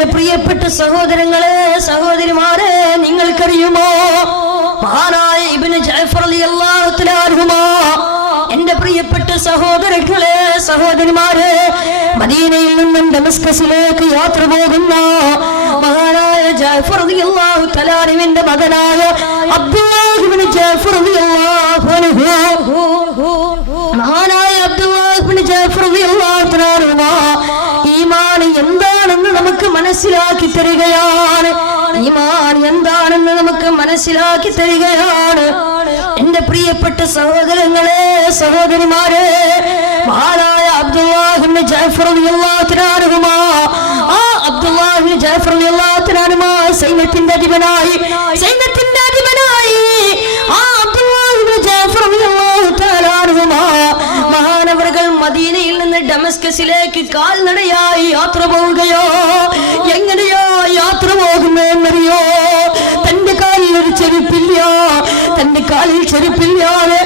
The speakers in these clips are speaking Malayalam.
എന്റെ പ്രിയപ്പെട്ട സഹോദരങ്ങളെ സഹോദരിമാരെ നിങ്ങൾക്കറിയുമോ മഹാനായ ഇബ്നു ജഅഫർ റളിയല്ലാഹു തആല അൻഹുമാ എന്റെ പ്രിയപ്പെട്ട സഹോദരങ്ങളെ സഹോദരിമാരെ മദീനയിൽ നിന്നും ഡമസ്കസിലേക്ക് യാത്ര പോകുന്ന മഹാനായ ജഅഫർ റളിയല്ലാഹു തആല അൻഹുവിന്റെ മകനായ അബ്ദുല്ലാഹ് ഇബ്നു ജഅഫർ റളിയല്ലാഹു അൻഹു മഹാനായ അബ്ദുല്ലാഹ് ഇബ്നു ജഅഫർ റളിയല്ലാഹു തആല അൻഹു ഈമാൻ എന്താണെന്ന് നമുക്ക് മനസ്സിലാക്കി തരികയാണ്. ഈമാൻ എന്താണെന്ന് നമുക്ക് മനസ്സിലാക്കി തരികയാണ്. എന്റെ പ്രിയപ്പെട്ട സഹോദരങ്ങളെ സഹോദരിമാരെ മഹാനായ അബ്ദുല്ലാഹ് ഇബ്നു ജഅഫർ റളിയല്ലാഹു തആല അൻഹു അബ്ദുല്ലാഹ് ഇബ്നു ജഅഫർ റളിയല്ലാഹു തആല അൻഹു സൈന്യത്തിന്റെ അധിപനായി അബ്ദുല്ലാഹ് ഇബ്നു ജഅഫർ റളിയല്ലാഹു തആല അൻഹു മഹാനവറുകൾ മദീനയിൽ നിന്ന് ഡമസ്കസിലേക്ക് കാൽനടയായി യാത്ര പോവുകയോ. എങ്ങനെയോ യാത്ര പോകുന്നതെന്നറിയോ? തന്റെ കാലിൽ ഒരു ചെരുപ്പില്ല, തന്റെ കാലിൽ ചെരുപ്പില്ലാതെ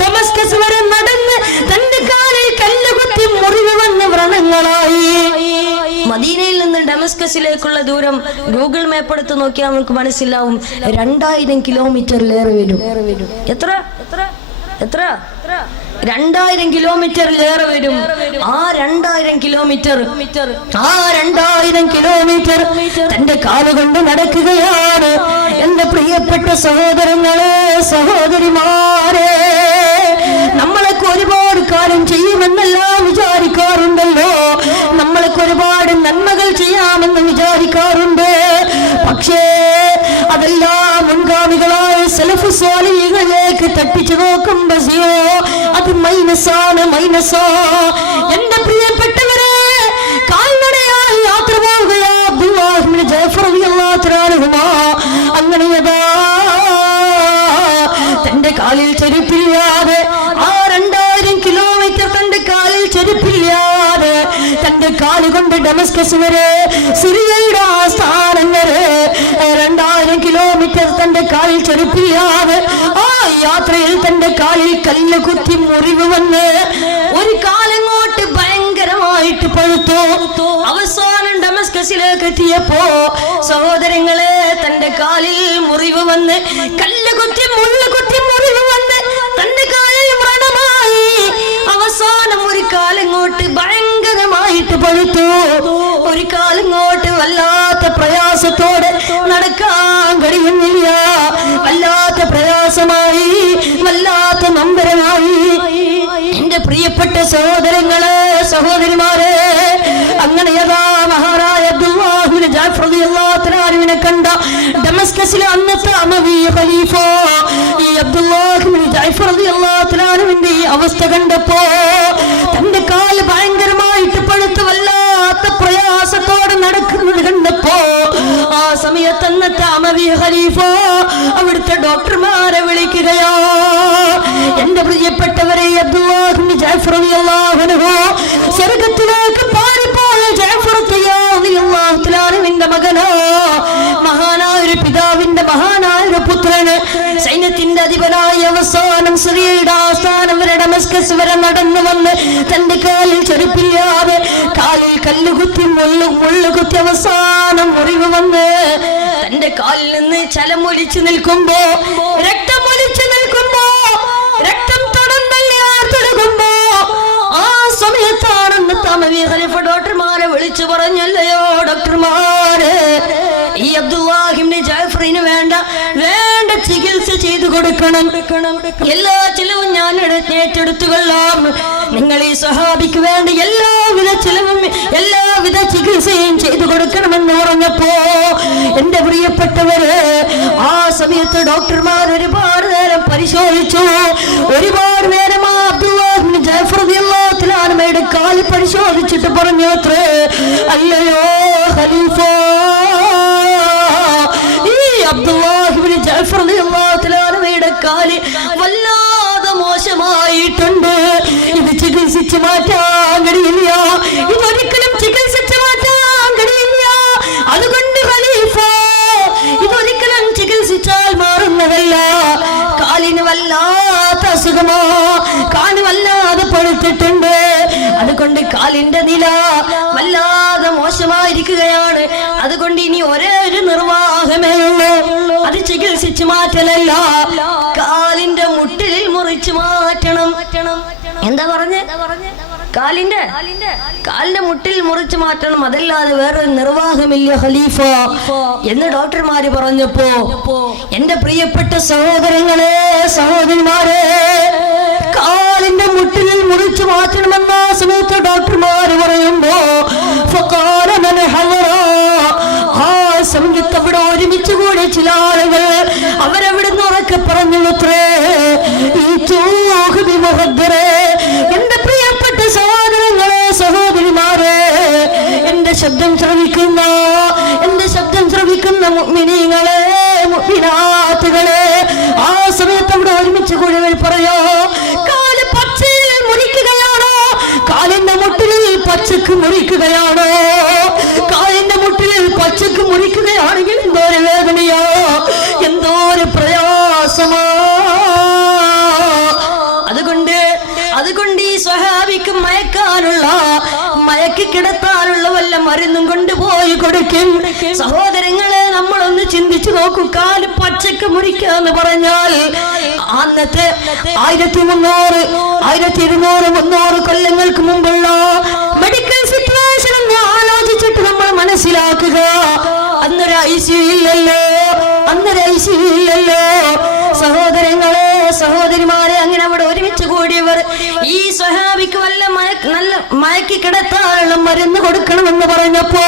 ഡമസ്കസ് വരെ നടന്ന് തന്റെ കാലിൽ കല്ലുകുത്തി മുറിവ് വന്ന വ്രണങ്ങളായി. മദീനയിൽ നിന്ന് ഡമസ്കസിലേക്കുള്ള ദൂരം ഗൂഗിൾ മാപ്പ് എടുത്ത് നോക്കിയാൽ നമുക്ക് മനസ്സിലാവും 2000 കിലോമീറ്ററിലേറെ വരും. എത്ര 2000 കിലോമീറ്ററിലേറെ വരും. ആ 2000 കിലോമീറ്റർ തന്റെ കാലുകൊണ്ട് നടക്കുകയാണ്. എന്റെ പ്രിയപ്പെട്ട സഹോദരങ്ങളെ സഹോദരിമാരെ നമ്മളൊക്കെ ഒരുപാട് കാര്യം ചെയ്യുമെന്നെല്ലാം വിചാരിക്കാറുണ്ടല്ലോ. നമ്മളൊക്കെ ഒരുപാട് നന്മകൾ ചെയ്യാമെന്ന് വിചാരിക്കാറുണ്ട്. പക്ഷേ അതെല്ലാം മുൻഗാമികളായ സലഫ് സ്വാലിഹീങ്ങളിലേക്ക് തട്ടിച്ചു നോക്കുമ്പോ അത് മൈനസാണ്. എന്റെ പ്രിയപ്പെട്ടവരെ കാൽനടയായി യാത്ര പോവുകയാ അബ്ദുല്ലാഹ് ഇബ്നു ജഅഫർ റളിയല്ലാഹു തആല അൻഹു. അങ്ങനെ തന്റെ കാലിൽ ചെരുപ്പില്ലാതെ 2000 കിലോമീറ്റർ തന്റെ കാലിൽ ചെരുപ്പില്ലാതെ തന്റെ കാലുകൊണ്ട് ഡമസ്കസ് വരെ സിറിയയുടെ ആസ്ഥാനം വരെ 2000 കിലോമീറ്റർ തന്റെ കാലിൽ ചെരുപ്പില്ലാതെ ആ യാത്രയിൽ തന്റെ കാലിൽ കല്ല് കുത്തി മുറിവ് വന്ന് ഒരു കാലങ്ങോട്ട് ഭയങ്കരമായിട്ട് പഴുത്തു. അവസാനം ഡമസ്കസിലേക്ക് എത്തിയപ്പോ സഹോദരങ്ങളെ തന്റെ കാലിൽ മുറിവ് വന്ന് കല്ല് കുത്തി മുള്ളു കുത്തി മുറിവ് വന്ന് തന്റെ കാലിൽ വ്രണമായി. അവസാനം ഒരു കാലങ്ങോട്ട് ഭയങ്കരമായിട്ട് പഴുത്തു. ഒരു കാലങ്ങോട്ട് വല്ലാത്ത പ്രയാസത്തോടെ നടക്കാൻ കഴിയുന്നില്ല. വല്ലാത്ത പ്രയാസമായി, വല്ലാത്ത നമ്പരമായി. എന്റെ പ്രിയപ്പെട്ട സഹോദരങ്ങളെ സഹോദരിമാരെ അങ്ങനെ മഹാനായ അബ്ദുല്ലാഹ് ഇബ്നു ജഅഫർ റളിയല്ലാഹു തആല അൻഹുവിനെ കണ്ട ഡമസ്കസിലെ അന്നത്തെ അമവി ഖലീഫ ഈ അബ്ദുല്ലാഹ് ഇബ്നു ജഅഫർ റളിയല്ലാഹു തആല അൻഹുവിന്റെ ഈ അവസ്ഥ കണ്ടപ്പോ തന്റെ കാല് ഭയങ്കരമായിട്ട് പഴുത്ത് വല്ലാത്ത പ്രയാസത്തോടെ നടക്കുന്നത് കണ്ടപ്പോ ആ സമയത്ത് അന്നത്തെ അമവി ഖലീഫ അവിടുത്തെ ഡോക്ടർമാരെ വിളിക്കുകയോ. എന്റെ പ്രിയപ്പെട്ടവരെ അബ്ദുല്ലാഹ് ഇബ്നു ജഅഫർ റളിയല്ലാഹു അൻഹു സ്വർഗ്ഗത്തിലേക്ക് പാറിപ്പോയ ജഅഫർ റളിയല്ലാഹു തആല അൻഹുവിന്റെ മകനോ മഹാനായ ഒരു പിതാവിന്റെ മഹാനായ ഒരു പുത്രന് സൈന്യത്തിന്റെ അധിപനായ അവസാനം സിറിയയുടെ ആസ്ഥാനം വരെ ഡമസ്കസ് വരെ നടന്നു വന്ന് തന്റെ കാലിൽ ചെരുപ്പില്ലാതെ കാലിൽ കല്ലുകുത്തി മുള്ളുകുത്തി അവസാനം മുറിവ് വന്ന് തന്റെ കാലിൽ നിന്ന് ചലമൊലിച്ചു നിൽക്കുമ്പോ രക്തമൊലിച്ചു നിൽക്കുമ്പോ രക്തം തുടങ്ങുമ്പോ ആ സമയത്താണെന്ന് തമവി ഖലീഫ ഡോക്ടർമാരെ വിളിച്ചു പറഞ്ഞല്ലയോ ഡോക്ടർമാരെ ഈ അബ്ദുല്ലാഹ് ഇബ്നു ജഅഫറിന് വേണ്ട ചികിത്സ ചെയ്തു കൊടുക്കണം. എല്ലാ ചിലവും ഞാൻ ഏറ്റെടുത്തുകൊള്ളാം. നിങ്ങൾ ഈ സഹാബിക്ക് വേണ്ട എല്ലാവിധ ചിലവും എല്ലാവിധ ചികിത്സയും ചെയ്തു കൊടുക്കണമെന്ന് പറഞ്ഞപ്പോ എന്റെ പ്രിയപ്പെട്ടവര് ആ സമയത്ത് ഡോക്ടർമാർ ഒരുപാട് നേരം പരിശോധിച്ചു. ഒരുപാട് നേരം അബ്ദുല്ലാഹ് ഇബ്നു ജഅഫർ റളിയല്ലാഹു തആല അൻഹുവിന്റെ കാല് പരിശോധിച്ചിട്ട് പറഞ്ഞു അത്രേ, അല്ലയോ ഖലീഫ ഈ അബ്ദുല്ലാഹ് ഇബ്നു ജഅഫർ റളിയല്ലാഹു തആല അൻഹുവിന്റെ കാല് വല്ലാതെ മോശമായിട്ടുണ്ട്. ഇത് ചികിത്സിച്ച് മാറ്റാൻ കഴിയില്ല. ഇതൊരിക്കലും ചികിത്സിച്ച് മാറ്റാൻ കഴിയില്ല. അതുകൊണ്ട് ഖലീഫ ഇതൊരിക്കലും ചികിത്സിച്ചാൽ മാറുന്നതല്ല. കാലിന് വല്ലാത്ത അസുഖമോ, കാല് വല്ലാതെ പഴുത്തിട്ടുണ്ട്. അതുകൊണ്ട് കാലിന്റെ നില വല്ലാതെ മോശമായി ഇരിക്കുകയാണ്. അതുകൊണ്ട് ഇനി ഒരേ ഒരു നിർവാഹമേ ഉള്ളൂ, അത് ചികിത്സിച്ചു മാറ്റലല്ല, കാലിന്റെ മുട്ടിൽ മുറിച്ചു മാറ്റണം. എന്താ പറഞ്ഞേ? കാലിന്റെ മുട്ടിൽ മുറിച്ചു മാറ്റണം, അതല്ലാതെ വേറെ നിർവാഹമില്ല ഖലീഫ എന്ന് ഡോക്ടർമാര് പറഞ്ഞപ്പോ, എന്റെ പ്രിയപ്പെട്ട സഹോദരങ്ങളെ, സഹോദരിമാരെ, കാലിന്റെ മുട്ടിൽ മുറിച്ചു മാറ്റണമെന്ന സമയത്ത് ഡോക്ടർമാര് പറയുമ്പോ ആ സമയത്ത് അവിടെ ഒരുമിച്ച് കൂടി ചില ആളുകൾ അവരവിടുന്ന് ഉറക്കെ പറഞ്ഞു, എന്റെ പ്രിയപ്പെട്ട സഹോദരങ്ങളെ, സഹോദരിമാരെ, എന്റെ ശബ്ദം ശ്രവിക്കുന്ന മുഅ്മിനീങ്ങളെ, മുഅ്മിനാത്തുകളെ, ആ സമയത്ത് അവിടെ ഒരുമിച്ച് കൂടി പറയോ, കാല് പച്ചയിൽ മുറിക്കുകയാണോ, കാലിന്റെ മുട്ടിൽ പച്ചക്ക് മുറിക്കുകയാണോ, കാലിന്റെ മുട്ടിൽ പച്ചക്ക് മുറിക്കുകയാണെങ്കിൽ എന്തോ ഒരു വേദനയോ, എന്തോ ഒരു പ്രയാസമോ. അതുകൊണ്ട് ഈ സ്വഹാബിക്ക് മയക്കി കിടത്താനുള്ള വല്ല മരുന്നും കൊണ്ടുപോയി കൊടുക്കും. സഹോദരങ്ങളെ, നമ്മളൊന്ന് ചിന്തിച്ചു നോക്കൂ. കാല് പച്ചക്ക് മുറിക്കാന്ന് പറഞ്ഞാൽ അന്നത്തെ 1300, 1200, 300 കൊല്ലങ്ങൾക്ക് മുമ്പുള്ള മെഡിക്കൽ സിറ്റുവേഷൻ ഒന്ന് ആലോചിച്ചിട്ട് നമ്മൾ മനസ്സിലാക്കുക. അന്നൊരു ICU ഇല്ലല്ലോ. സഹോദരങ്ങളെ, സഹോദരിമാരെ, അങ്ങനെ അവിടെ ഒരുമിച്ച് കൂടിയവർ ഈ സ്വഹാബിക്ക് നല്ല മയക്കി കിടത്താനുള്ള മരുന്ന് കൊടുക്കണമെന്ന് പറഞ്ഞപ്പോ,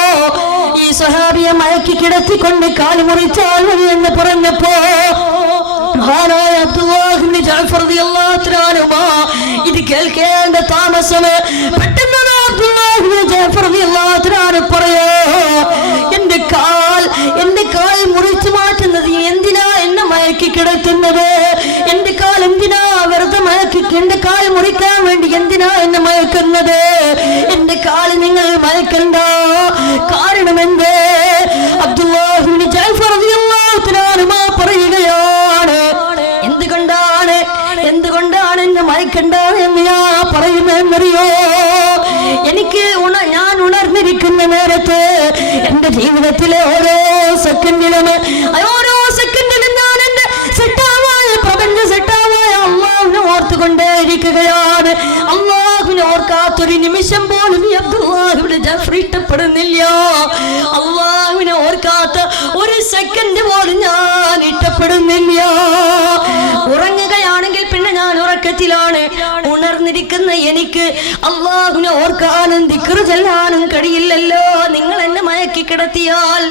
ഈ സ്വഹാബിയെ മയക്കി കിടത്തിക്കൊണ്ട് കാല് മുറിച്ചാൽ മതി എന്ന് പറഞ്ഞപ്പോ, മഹാനായ അബ്ദുല്ലാഹ് ഇബ്നു ജഅഫർ റളിയല്ലാഹു അൻഹു ഇത് കേൾക്കേണ്ട താമസം പെട്ടെന്ന് അബ്ദുല്ലാഹ് ഇബ്നു ജഅഫർ റളിയല്ലാഹു അൻഹു പറയോ, എന്റെ കാൽ മുറിച്ചു മാറ്റുന്നത് എന്തിനാ എന്നെ മയക്കി കിടത്തുന്നത്? എന്റെ കാൽ എന്തിനാ വെറുതെ എന്റെ കാൽ മുറിക്കാൻ വേണ്ടി എന്തിനാ എന്നെ മയക്കുന്നത്? എന്റെ കാൽ നിങ്ങൾ മയക്കണ്ട. കാരണം എന്തേ? അബ്ദുല്ലാഹ് ഇബ്നു ജഅഫർ റളിയല്ലാഹു അൻഹു പറയുകയാണ്, എന്തുകൊണ്ടാണ് എന്നെ മയക്കണ്ട എന്ന് ഞാൻ പറയുന്നതെന്നറിയോ? ഞാൻ ഉണർന്നിരിക്കുന്ന നേരത്ത് എന്റെ ജീവിതത്തിലെ ഓരോ സെക്കൻഡിലും ഞാൻ എന്റെ പ്രപഞ്ച സെറ്റാവായ അള്ളാഹുവിനെ ഓർത്തുകൊണ്ടേയിരിക്കുകയാണ്. അള്ളാഹുവിനെ ഓർക്കാത്തൊരു നിമിഷം പോലും ഈ അബ്ദുല്ലാഹ് ഇബ്നു ജഅഫർ ഇഷ്ടപ്പെടുന്നില്ല. അള്ളാഹുവിനെ ഓർക്കാത്ത ഒരു സെക്കൻഡ് പോലും ഞാൻ ഇഷ്ടപ്പെടുന്നില്ല. ഉറങ്ങുകയാണെങ്കിൽ പിന്നെ ഞാൻ ഉറക്കത്തിലാണ്. ഉണർന്നിരിക്കുന്ന എനിക്ക് അള്ളാഹുവിനെ ഓർക്കാനും ദിക്ർ ചൊല്ലാനും കഴിയില്ലല്ലോ. നിങ്ങൾ എന്നെ മയക്കി കിടത്തിയാൽ,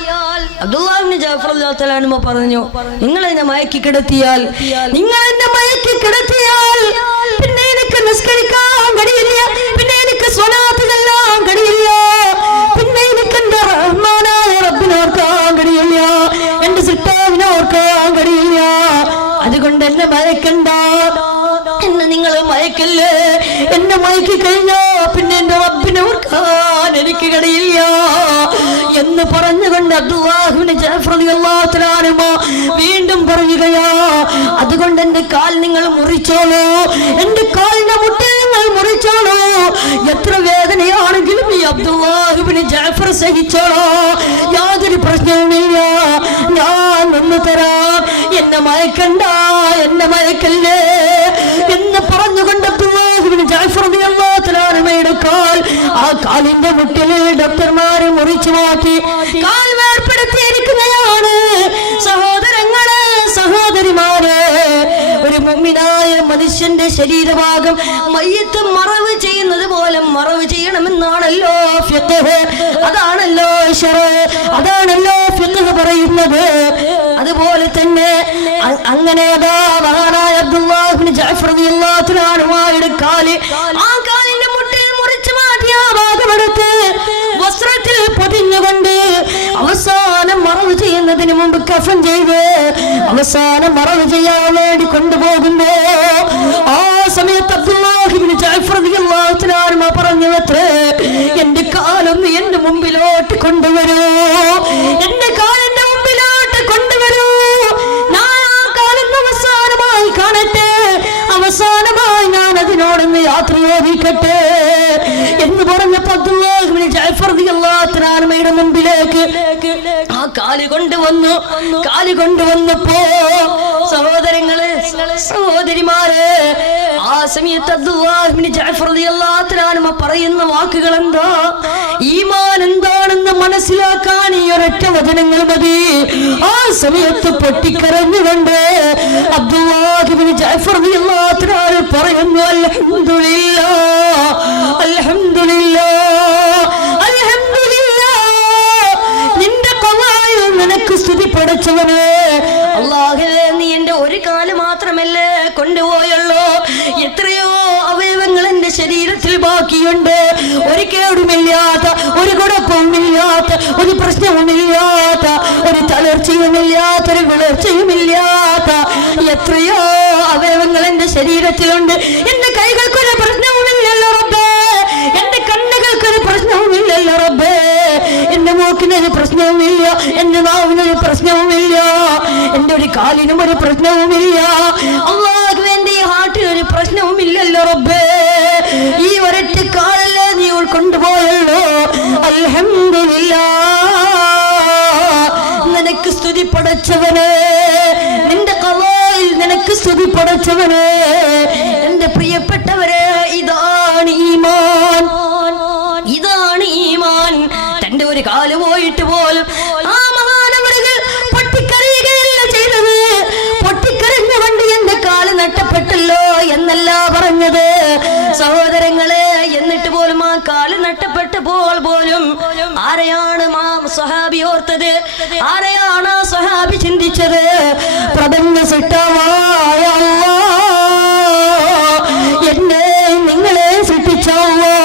അബ്ദുല്ലാഹ് ഇബ്നു ജഅഫർ റളിയല്ലാഹു അൻഹു പറഞ്ഞു, നിങ്ങൾ എന്നെ മയക്കി കിടത്തിയാൽ പിന്നെ എനിക്ക് നിസ്കരിക്കാൻ കഴിയില്ല, പിന്നെ എനിക്ക് സ്വലാത്ത് ചൊല്ലാൻ കഴിയില്ല, പിന്നെ എനിക്ക് എന്റെ റഹ്മാനായ റബ്ബിനെ ഓർക്കാൻ കഴിയില്ല, എന്റെ സിട്ടാവിനെ ഓർക്കാൻ കഴിയില്ല. അതുകൊണ്ട് എന്നെ മയക്കണ്ട, എന്നെ നിങ്ങൾ മയക്കല്ലേ. എന്നെ മയക്കി കഴിഞ്ഞോ പിന്നെ എന്റെ റബ്ബിനെ ഓർക്കാൻ എനിക്ക് കഴിയില്ല എന്ന് പറഞ്ഞുകൊണ്ട് അബ്ദുല്ലാഹ് ഇബ്നു ജഅഫർ റളിയല്ലാഹു അൻഹു വീണ്ടും പറയുകയാ, അതുകൊണ്ട് എന്റെ കാൽ നിങ്ങൾ മുറിച്ചോളൂ, എന്റെ കാലിന്റെ മുട്ടിൽ നിങ്ങൾ മുറിച്ചോളൂ. എത്ര വേദനയാണെങ്കിലും ഈ അബ്ദുല്ലാഹ് ഇബ്നു ജഅഫർ സഹിച്ചോളൂ, യാതൊരു പ്രശ്നവുമില്ല, ഞാൻ നിന്ന് തരാം, എന്നെ മയക്കണ്ട, എന്നെ മയക്കല്ലേ എന്ന് പറഞ്ഞുകൊണ്ട് അബ്ദുല്ലാഹ് ഇബ്നു ജഅഫർ റളിയല്ലാഹു അൻഹുയുടെ കാൽ, ആ കാലിന്റെ മുട്ടിൽ ഡോക്ടർമാരെ മുറിച്ചു മാറ്റി കാൽ വേർപ്പെടുത്തിയിരിക്കുകയാണ്. സഹോദരങ്ങളെ, സഹോദരിമാരെ, ഒരു മുഅ്മിനായ മനുഷ്യന്റെ ശരീരഭാഗം മയ്യത്ത് മറവ് ചെയ്യുന്നത് പോലെ മറവ് ചെയ്യണമെന്നാണല്ലോ ഫിഖ്, അതാണല്ലോ ശറഅ്, അതാണല്ലോ ഫിഖ് പറയുന്നത്. അതുപോലെ തന്നെ അങ്ങനെ മഹാനായ അബ്ദുല്ലാഹ് ഇബ്നു ജഅഫർ റളിയല്ലാഹു അൻഹുയുടെ കാല്, ആ കാലിന്റെ മുട്ടിൽ മുറിച്ചു മാറ്റിയ ഭാഗമെടുത്ത് വസ്ത്രത്തിൽ പൊതിഞ്ഞുകൊണ്ട് അവസാനം മറവ് ചെയ്യുന്നതിന് മുമ്പ് കഫൻ ചെയ്ത് അവസാനം മറവ് ചെയ്യാൻ വേണ്ടി കൊണ്ടുപോകുമ്പോ ആ സമയത്ത് അബ്ദുല്ലാഹ് ഇബ്നു ജഅഫർ റളിയല്ലാഹു അൻഹു പറഞ്ഞുവത്രേ, എന്റെ കാലൊന്ന് എന്റെ മുമ്പിലോട്ട് കൊണ്ടുവരൂ, എന്റെ കാലിന്റെ മുമ്പിലോട്ട് കൊണ്ടുവരൂ, ഞാൻ ആ കാലൊന്ന് അവസാനമായി കാണട്ടെ, അവസാനമായി ഞാൻ അതിനോടൊന്ന് യാത്ര ചോദിക്കട്ടെ എന്ന് പറഞ്ഞപ്പോ അബ്ദുല്ലാഹ് ഇബ്നു ജഅഫർ റളിയല്ലാഹു അൻഹുയുടെ മുമ്പിൽ ആ കാല് കൊണ്ടുവന്നപ്പോ സഹോദരങ്ങള് സഹോദരിമാര് ആ സമയത്ത് അബ്ദുല്ലാഹ് ഇബ്നു ജഅഫർ റളിയല്ലാഹു അൻഹു പറയുന്ന വാക്കുകൾ എന്താ? ഈമാൻ എന്താണെന്ന് മനസ്സിലാക്കാൻ ഈ ഒരൊറ്റ വചനങ്ങൾ മതി. ആ സമയത്ത് പൊട്ടിക്കരഞ്ഞുകൊണ്ട് അബ്ദുല്ലാഹ് ഇബ്നു ജഅഫർ റളിയല്ലാഹു അൻഹു പറയുന്നു, അൽഹംദുലില്ലാഹ് അൽഹംദുലില്ലാഹ് അൽഹംദുലില്ലാഹ്, നിന്റെ ഖളായിൽ നിനക്ക് സ്തുതി പടച്ചവനെ. അല്ലാഹുവേ, നീ എന്റെ ഒരു കാല് മാത്രമല്ലേ കൊണ്ടുപോയുള്ളൂ, എത്രയോ അവയവങ്ങൾ എന്റെ ശരീരത്തിൽ ബാക്കിയുണ്ട്. ഒരു കേടുമില്ലാത്ത, ഒരു കുഴപ്പവുമില്ലാത്ത, ഒരു പ്രശ്നവുമില്ലാത്ത, ഒരു തളർച്ചയുമില്ലാത്ത, ഒരു വിളർച്ചയുമില്ലാത്ത എത്രയോ അവയവങ്ങൾ എന്റെ ശരീരത്തിലുണ്ട്. എന്റെ കൈകൾക്കൊരു പ്രശ്നവുമില്ലല്ലോ റബ്ബേ, എന്റെ കണ്ണുകൾക്കൊരു പ്രശ്നവുമില്ലല്ലോ റബ്ബേ, എന്റെ മൂക്കിനൊരു പ്രശ്നവുമില്ല, എന്റെ നാവിനൊരു പ്രശ്നവുമില്ല, എന്റെ ഒരു കാലിനും ഒരു പ്രശ്നവുമില്ല. അല്ലാഹുവേ, എന്റെ ഈ ഹാർട്ടിനൊരു പ്രശ്നവുമില്ലല്ലോ റബ്ബേ. ഈ ഒരൊറ്റ കാലല്ലേ നീ കൊണ്ടുപോയല്ലോ. അൽഹംദുലില്ലാഹ്, നിനക്ക് സ്തുതി പടച്ചവനെ, നിന്റെ ഖളായിൽ നിനക്ക് സ്തുതി പടച്ചവനെ. എന്റെ പ്രിയപ്പെട്ടവരെ, ഇതാണ് ഈമാൻ, ഇതാണ് ഈമാൻ. തന്റെ ഒരു കാല് പോയിട്ട് പോലും ആ മഹാനവറുകൾ പൊട്ടിക്കരയുകയല്ല ചെയ്തത്. പൊട്ടിക്കരഞ്ഞുകൊണ്ട് എന്റെ കാല് നഷ്ടപ്പെട്ടല്ലോ എന്നല്ല പറഞ്ഞത് സഹോദരങ്ങളെ. എന്നിട്ട് പോലും ആ കാല് നഷ്ടപ്പെട്ടപ്പോൾ പോലും ആരെയാണ് ആ സ്വഹാബി ഓർത്തത്? ആരെയാണ് ആ സ്വഹാബി ചിന്തിച്ചത്? പ്രപഞ്ച സൃഷ്ടാവായ അല്ലാഹ്, എന്നെ നിങ്ങളെ സൃഷ്ടിച്ചല്ലോ,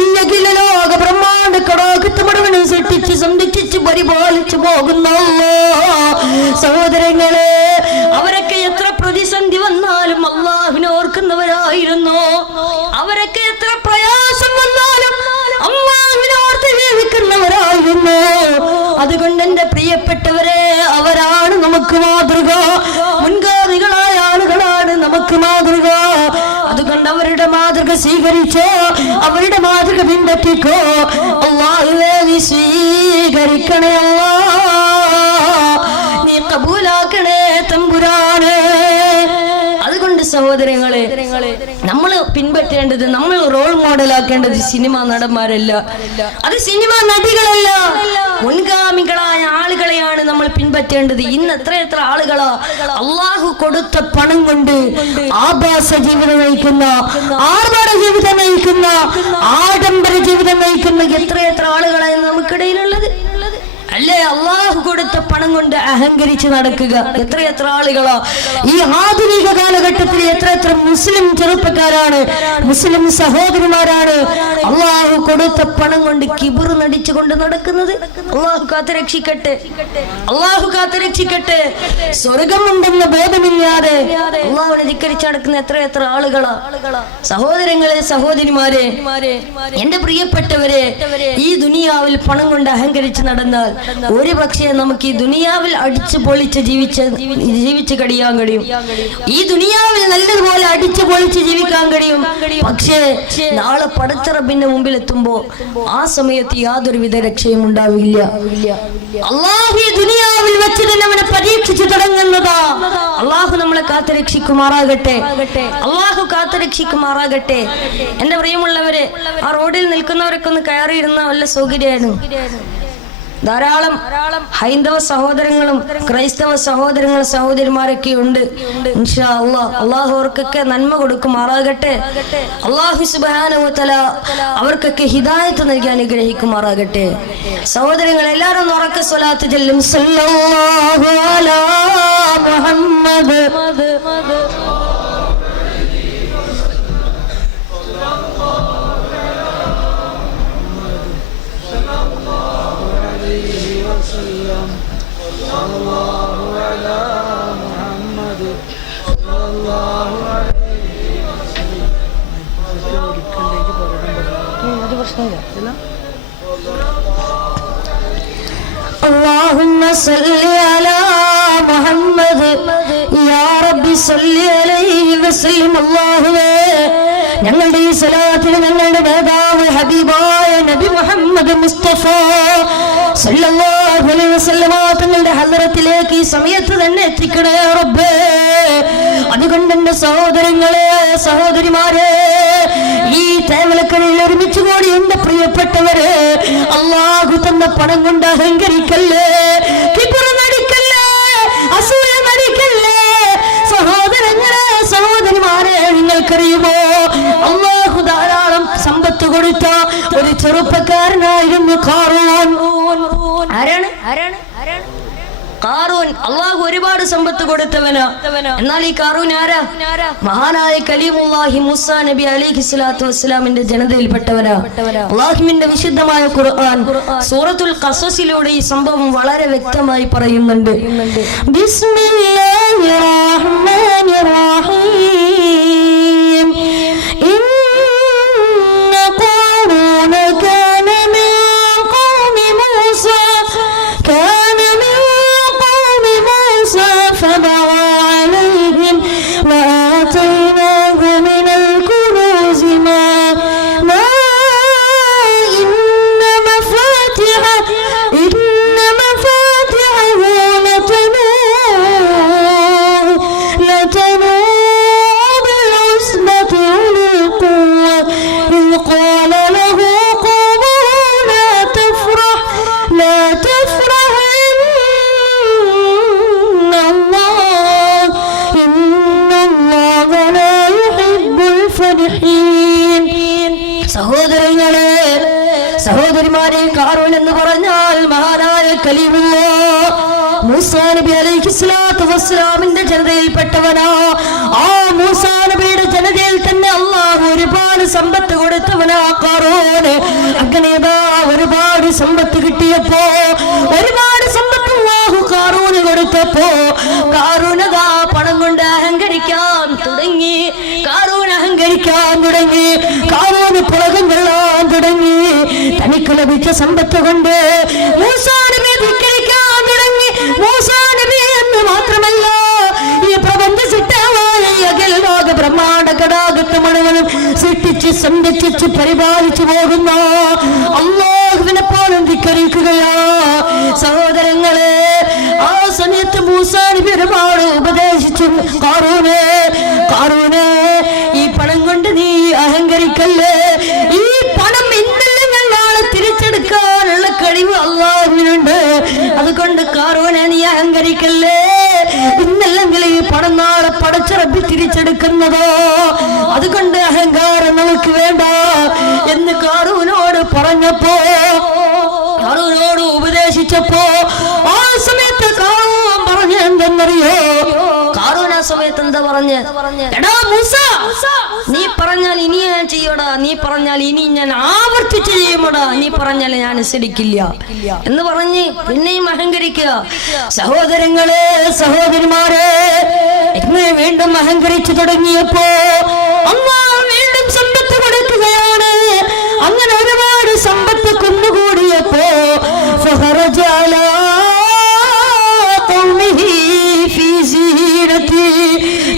ഈ അഖില ലോക ബ്രഹ്മാണ്ഡ കടാകത്ത് മുഴുവനും സൃഷ്ടിച്ച് സംരക്ഷിച്ച് പരിപാലിച്ചു പോകുന്നല്ലോ. സഹോദരങ്ങളെ, അവരൊക്കെ എത്ര പ്രതിസന്ധി വന്നാലും അല്ലാഹുവിനെ ഓർക്കുന്നവരായിരുന്നു. അവരൊക്കെ എത്ര പ്രയാസം വന്നാലും അല്ലാഹുവിനെ ഓർത്ത് ജീവിക്കുന്നവരായിരുന്നു. അതുകൊണ്ട് എന്റെ പ്രിയപ്പെട്ടവരെ, അവരാണ് നമുക്ക് മാതൃക. മുൻഗാമികളായ ആളുകളാണ് നമുക്ക് മാതൃക. അതുകൊണ്ട് അവരുടെ മാതൃക സ്വീകരിച്ചോ, അവരുടെ മാതൃക പിൻപറ്റിക്കോ. അല്ലാഹുവേ, നീ സ്വീകരിക്കണേ അല്ലാഹ്, നീ കബൂലാക്കണേ തമ്പുരാനെ. അതുകൊണ്ട് സഹോദരങ്ങളെ, നമ്മൾ പിൻപറ്റേണ്ടത്, നമ്മൾ റോൾ മോഡലാക്കേണ്ടത് സിനിമാ നടന്മാരല്ല, അത് സിനിമാ നടികളല്ല, മുൻഗാമികളായ ആളുകളെയാണ് നമ്മൾ പിൻപറ്റേണ്ടത്. ഇന്ന് എത്ര ആളുകളാ അള്ളാഹു കൊടുത്ത പണം കൊണ്ട് ആഭാസ ജീവിതം നയിക്കുന്ന, ആർഭാട ജീവിതം നയിക്കുന്ന, ആഡംബര ജീവിതം നയിക്കുന്ന എത്ര ആളുകളാണ് നമുക്കിടയിലുള്ളത് അല്ലേ? അള്ളാഹു കൊടുത്ത പണം കൊണ്ട് അഹങ്കരിച്ച് നടക്കുക എത്ര ആളുകളാ. ഈ ആധുനിക കാലഘട്ടത്തിൽ എത്ര മുസ്ലിം ചെറുപ്പക്കാരാണ്, മുസ്ലിം സഹോദരിമാരാണ് അള്ളാഹു കൊടുത്ത പണം കൊണ്ട് കിബിർ നടിച്ചുകൊണ്ട് നടക്കുന്നത്. അള്ളാഹു കാത്തുരക്ഷിക്കട്ടെ, അള്ളാഹു കാത്തുരക്ഷിക്കട്ടെ. സ്വർഗമുണ്ടെന്ന ബോധമില്ലാതെ അള്ളാഹുവിനെ ധിക്കരിച്ച് നടക്കുന്ന എത്ര ആളുകളാ. സഹോദരങ്ങളെ, സഹോദരിമാരെ, എന്റെ പ്രിയപ്പെട്ടവരെ, ഈ ദുനിയാവിൽ പണം കൊണ്ട് അഹങ്കരിച്ച് നടന്നാൽ ഒരു പക്ഷേ നമുക്ക് ഈ ദുനിയാവിൽ അടിച്ചു പൊളിച്ച് ജീവിച്ച് കഴിയാൻ കഴിയും. ഈ ദുനിയാവിൽ നല്ലതുപോലെ അടിച്ചു പൊളിച്ച് ജീവിക്കാൻ കഴിയും. പക്ഷേ നാളെ പടച്ച റബ്ബിന്റെ മുമ്പിൽ എത്തുമ്പോ ആ സമയത്ത് യാതൊരുവിധ രക്ഷയും ഉണ്ടാവില്ല. അള്ളാഹു ഈ ദുനിയാവിൽ വെച്ച് തന്നെ അവനെ പരീക്ഷിച്ചു തുടങ്ങുന്നതാ. അള്ളാഹു നമ്മളെ കാത്തുരക്ഷിക്കുമാറാകട്ടെ, അള്ളാഹു കാത്തുരക്ഷിക്കുമാറാകട്ടെ. എന്റെ പ്രിയമുള്ളവരെ, ആ റോഡിൽ നിൽക്കുന്നവരൊക്കെ ഒന്ന് കയറിയിരുന്ന വല്ല സൗകര്യമായിരുന്നു. ധാരാളം ഹൈന്ദവ സഹോദരങ്ങളും ക്രൈസ്തവ സഹോദരങ്ങളും സഹോദരിമാരൊക്കെ ഉണ്ട്. ഇൻഷാ അല്ലാഹ്, അള്ളാഹു അവർക്കൊക്കെ നന്മ കൊടുക്കുമാറാകട്ടെ. അള്ളാഹു സുബ്ഹാനഹു വ തആല അവർക്കൊക്കെ ഹിദായത്ത് നൽകി അനുഗ്രഹിക്കുമാറാകട്ടെ. സഹോദരങ്ങൾ, എല്ലാവരും ഉറക്കെ സ്വലാത്ത് ചൊല്ലും. സല്ലല്ലാഹു അലാ മുഹമ്മദ്. اللهم صل على محمد يا رب صل عليه وسلم. അല്ലാഹുവേ, ഞങ്ങളുടെ ഈ സ്വലാത്തിൽ ഞങ്ങളുടെ നേതാവ് ഹബീബായ നബി മുഹമ്മദ് മുസ്തഫ സല്ലല്ലാഹു അലൈഹി വസല്ലമ തങ്ങളുടെ ഹദ്റത്തിലേക്ക് ഈ സമയത്ത് തന്നെ എത്തിക്കണേ റബ്ബേ. അതുകൊണ്ട് എന്റെ സഹോദരങ്ങളെ, സഹോദരിമാരെ, ഈ തേവലക്കരയിൽ ഒരുമിച്ച് കൂടി എന്റെ പ്രിയപ്പെട്ടവര്, അല്ലാഹു തന്ന പണം കൊണ്ട് അഹങ്കരിക്കല്ലേ, കിബിർ നടിക്കല്ലേ, അസൂയ നടിക്കല്ലേ. സഹോദരങ്ങളെ, സഹോദരിമാരെ, നിങ്ങൾക്കറിയുമോ അല്ലാഹു ധാരാളം സമ്പത്ത് കൊടുത്ത ഒരു ചെറുപ്പക്കാരനായിരുന്നു ഖാറൂൻ. ആരാണ് ഖാറൂൻ? അല്ലാഹു ഒരുപാട് സമ്പത്ത് കൊടുത്തവനാ. എന്നാൽ ഈ ഖാറൂൻ ആരാ? മഹാനായ കലീമുല്ലാഹി മൂസാ നബി അലൈഹി സ്വലാത്തു വസ്സലാമിന്റെ ജനതയിൽപ്പെട്ടവനാ. അല്ലാഹുവിന്റെ വിശുദ്ധമായ ഖുർആൻ സൂറത്തുൽ ഖസസിലൂടെ ഈ സംഭവം വളരെ വ്യക്തമായി പറയുന്നുണ്ട്. ബിസ്മില്ലാഹിർ റഹ്മാനിർ റഹീം. ഇന്ന ഖാറൂന കാന മിൻ ഖൗമി മൂസാ فبغى عليهم وآتيناه من الكنوز ما إن مفاتحه لتنوء بالعصبة أولي القوة إذ قال له قومه لا تفرح സഹോദരങ്ങളെ, സഹോദരിമാരെ, ഖാറൂൻ എന്ന് പറഞ്ഞാൽ മഹാനായ കലീമുല്ലാഹ് മൂസാ നബി അലൈഹി സ്വലാത്തു വസ്സലാമിന്റെ ജനതയിൽപ്പെട്ടവനാ. ആ മൂസാ നബിയുടെ ജനതയിൽ തന്നെ അല്ലാഹു ഒരുപാട് സമ്പത്ത് കൊടുത്തവനാ ഖാറൂൻ. അങ്ങനെ ഒരുപാട് സമ്പത്ത് കിട്ടിയപ്പോ, ഒരുപാട് സമ്പത്ത് അല്ലാഹു ഖാറൂന് കൊടുത്തപ്പോ, ഖാറൂൻ പണം കൊണ്ട് അഹങ്കരിക്കാൻ തുടങ്ങി. ഖാറൂന് പുളകം കൊള്ളാൻ തുടങ്ങി. തനിക്ക് ലഭിച്ച സമ്പത്ത് കൊണ്ട് മൂസാ നബിയെ ധിക്കരിക്കാൻ തുടങ്ങി. മൂസാ നബി എന്ന് മാത്രമല്ല, ഈ പ്രപഞ്ച സിട്ടാവായ അഖില ലോക ബ്രഹ്മാണ്ഡ ഘടാകത്ത് മുഴുവനും സൃഷ്ടിച്ച് സംരക്ഷിച്ച് പരിപാലിച്ചു പോകുന്ന അല്ലാഹുവിനെ പോലും ധിക്കരിക്കുകയാ. സഹോദരങ്ങളെ, ആ സമയത്ത് മൂസാ നബി ഒരുപാട് ഉപദേശിച്ചു. ഖാറൂനെ, ഈ പണം കൊണ്ട് നീ അഹങ്കരിക്കല്ലേ. ഈ പണം ഇന്നല്ലെങ്കിൽ നാളെ തിരിച്ചെടുക്കാനുള്ള കഴിവ് അല്ലാഹുവിനുണ്ട്. അതുകൊണ്ട് ഖാറൂനെ, നീ അഹങ്കരിക്കല്ലേ. ഇന്നല്ലെങ്കിൽ ഈ പണം നാളെ പടച്ച റബ്ബ് തിരിച്ചെടുക്കുന്നതോ. അതുകൊണ്ട് അഹങ്കാരം നമുക്ക് വേണ്ട എന്ന് ഖാറൂനോട് പറഞ്ഞപ്പോ, ഖാറൂനോട് ഉപദേശിച്ചപ്പോ, ആ സമയത്ത് ഖാറൂൻ പറഞ്ഞ എന്തെന്നറിയോ? ഖാറൂൻ ആ സമയത്ത് എന്താ പറഞ്ഞ? എടാ മൂസാ, നീ പറഞ്ഞാൽ ഇനി ഞാൻ ചെയ്യടാ, നീ പറഞ്ഞാൽ ഇനി ഞാൻ ആവർത്തിച്ച് ചെയ്യുമടാ, നീ പറഞ്ഞാൽ ഞാൻ അനുസരിക്കില്ല എന്ന് പറഞ്ഞ് പിന്നെയും അഹങ്കരിക്കുക. സഹോദരങ്ങളെ, സഹോദരിമാരെ, ഇങ്ങനെ വീണ്ടും അഹങ്കരിച്ചു തുടങ്ങിയപ്പോ അല്ലാഹു വീണ്ടും സമ്പത്ത് കൊടുക്കുകയാണ്. അങ്ങനെ ഒരുപാട് സമ്പത്ത് കുന്നുകൂടിയപ്പോ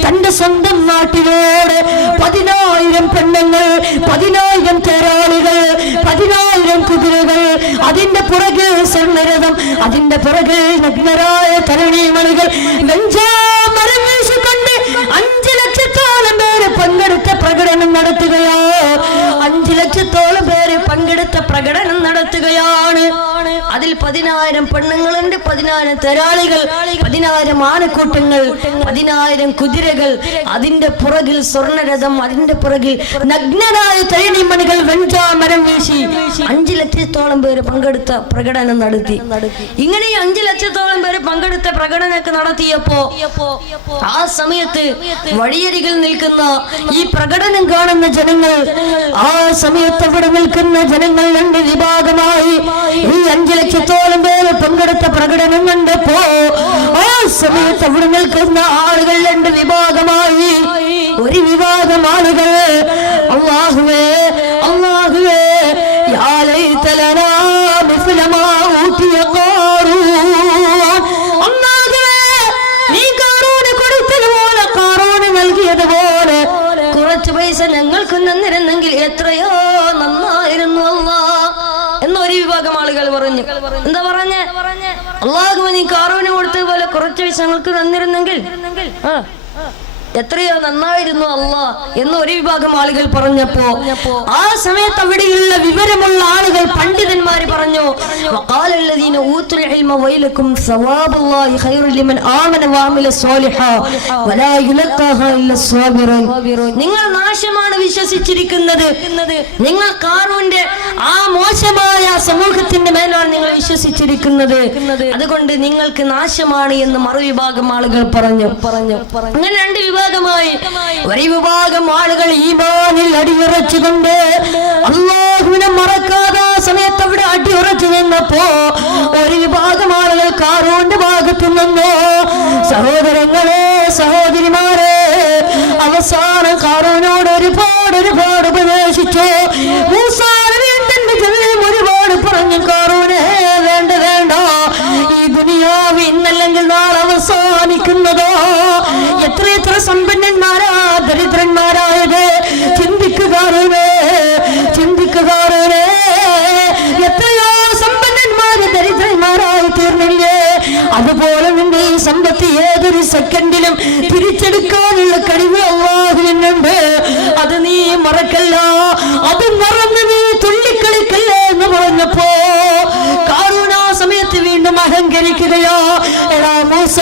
തന്റെ സ്വന്തം നാട്ടിലോട് 10,000 പെണ്ണുങ്ങൾ, 10,000 തേരാളികൾ, 10,000 കുതിരകൾ, അതിന്റെ പുറകിൽ സ്വർണ്ണരഥം, അതിന്റെ പുറകിൽ നഗ്നരായ തരുണീമണികൾ, വെഞ്ചാമരം വീശിക്കൊണ്ട് 5 ലക്ഷത്തോളം പേര് പങ്കെടുത്ത പ്രകടനം നടത്തുകയോ. 5 ലക്ഷത്തോളം പേര് പങ്കെടുത്ത പ്രകടനം നടത്തുകയാണ്. അതിൽ 10,000 പെണ്ണുങ്ങളുണ്ട്, 10,000 തേരാളികൾ, 10,000 ആനക്കൂട്ടങ്ങൾ, 10,000 കുതിരകൾ, അതിന്റെ പുറകിൽ സ്വർണ്ണരഥം, അതിന്റെ പുറകിൽ നഗ്നരായ തേനീമണികൾ, വെഞ്ചാമരം വീശി 5 ലക്ഷത്തോളം പേര് പങ്കെടുത്ത പ്രകടനം നടത്തി. ഇങ്ങനെ 5 ലക്ഷത്തോളം പേര് പങ്കെടുത്ത പ്രകടനമൊക്കെ നടത്തിയപ്പോ ആ സമയത്ത് വഴിയരികിൽ നിൽക്കുന്ന ഈ പ്രകടനം കാണുന്ന ജനങ്ങൾ, ആ സമയത്ത് അവിടെ നിൽക്കുന്ന ജനങ്ങൾ 2 വിഭാഗമായി. ഈ 5 ലക്ഷത്തോളം പേര് പങ്കെടുത്ത പ്രകടനം കണ്ടപ്പോ ആ സമയത്ത് അവിടെ നിൽക്കുന്ന ആളുകൾ 2 വിഭാഗമായി. ഒരു വിഭാഗം ആളുകൾ, അല്ലാഹുവേ, അല്ലാഹുവേ, യാ ലൈത ലനാ മിസ്ല മാ ഊതിയ ഖാറൂൻ, അല്ലാഹുവേ, നീ ഖാറൂന് കൊടുത്തതുപോലെ, ഖാറൂന് നൽകിയതുപോലെ കുറച്ച് പൈസ ഞങ്ങൾക്ക് തന്നിരുന്നെങ്കിൽ എത്രയോ നന്നായിരുന്നു അല്ലാഹ് എന്നൊരു വിഭാഗം ആളുകൾ പറഞ്ഞു. എന്താ പറഞ്ഞ? അള്ളാഹു നീ കാറൂന് കൊടുത്തതുപോലെ കുറച്ച് വിഷയങ്ങൾക്ക് തന്നിരുന്നെങ്കിൽ എത്രയോ നന്നായിരുന്നു അല്ലാ എന്ന് ഒരു വിഭാഗം ആളുകൾ പറഞ്ഞപ്പോ ആ സമയത്ത് അവിടെയുള്ള വിവരമുള്ള ആളുകൾ പണ്ഡിതന്മാര് പറഞ്ഞു, നിങ്ങൾ നാശമാണ് വിശ്വസിച്ചിരിക്കുന്നത്, നിങ്ങൾ കാറൂന്റെ ആ മോശമായ സമൂഹത്തിന്റെ മേലാണ് നിങ്ങൾ വിശ്വസിച്ചിരിക്കുന്നത്, അതുകൊണ്ട് നിങ്ങൾക്ക് നാശമാണ് എന്ന് മറുവിഭാഗം ആളുകൾ പറഞ്ഞു. അങ്ങനെ രണ്ട് വിഭാഗമായി ഒരു വിഭാഗം ആളുകൾ ഈമാനിൽ അടിയുറച്ചുകൊണ്ട് അല്ലാഹുവിനെ മറക്കാതെ സമയത്ത് അവിടെ അടിയുറച്ചു നിന്നപ്പോ ഒരു വിഭാഗം ആളുകൾ കാറൂന്റെ ഭാഗത്തു നിന്നോ സഹോദരങ്ങളെ സഹോദരിമാരെ അവസാനം കാറൂനോട് ഒരുപാട് ഉപദേശിച്ചു. മൂസാ നബിയുടെ ജനതയും ഒരുപാട് പറഞ്ഞു, കാറൂനെ വേണ്ട ഈ ദുനിയാവ് ഇന്നല്ലെങ്കിൽ നാളെ അവസാനിക്കുന്നതോ, എത്ര സമ്പന്നന്മാരാ ദരിദ്രന്മാരായത് ചിന്തിക്കുകാരേ, എത്രയോ സമ്പന്നന്മാര് ദരിദ്രന്മാരായി തീർന്നില്ലേ? അതുപോലെ നിന്റെ ഈ സമ്പത്ത് ഏതൊരു സെക്കൻഡിലും തിരിച്ചെടുക്കാനുള്ള കഴിവ് അല്ലാഹുവിനുണ്ട്. അത് നീ മറക്കല്ല, അത് മറന്ന് നീ തുള്ളിക്കളിക്കല്ലേ എന്ന് പറഞ്ഞപ്പോ കാറൂൻ ആ സമയത്ത് വീണ്ടും അഹങ്കരിക്കുകയോ, എടാ മൂസ,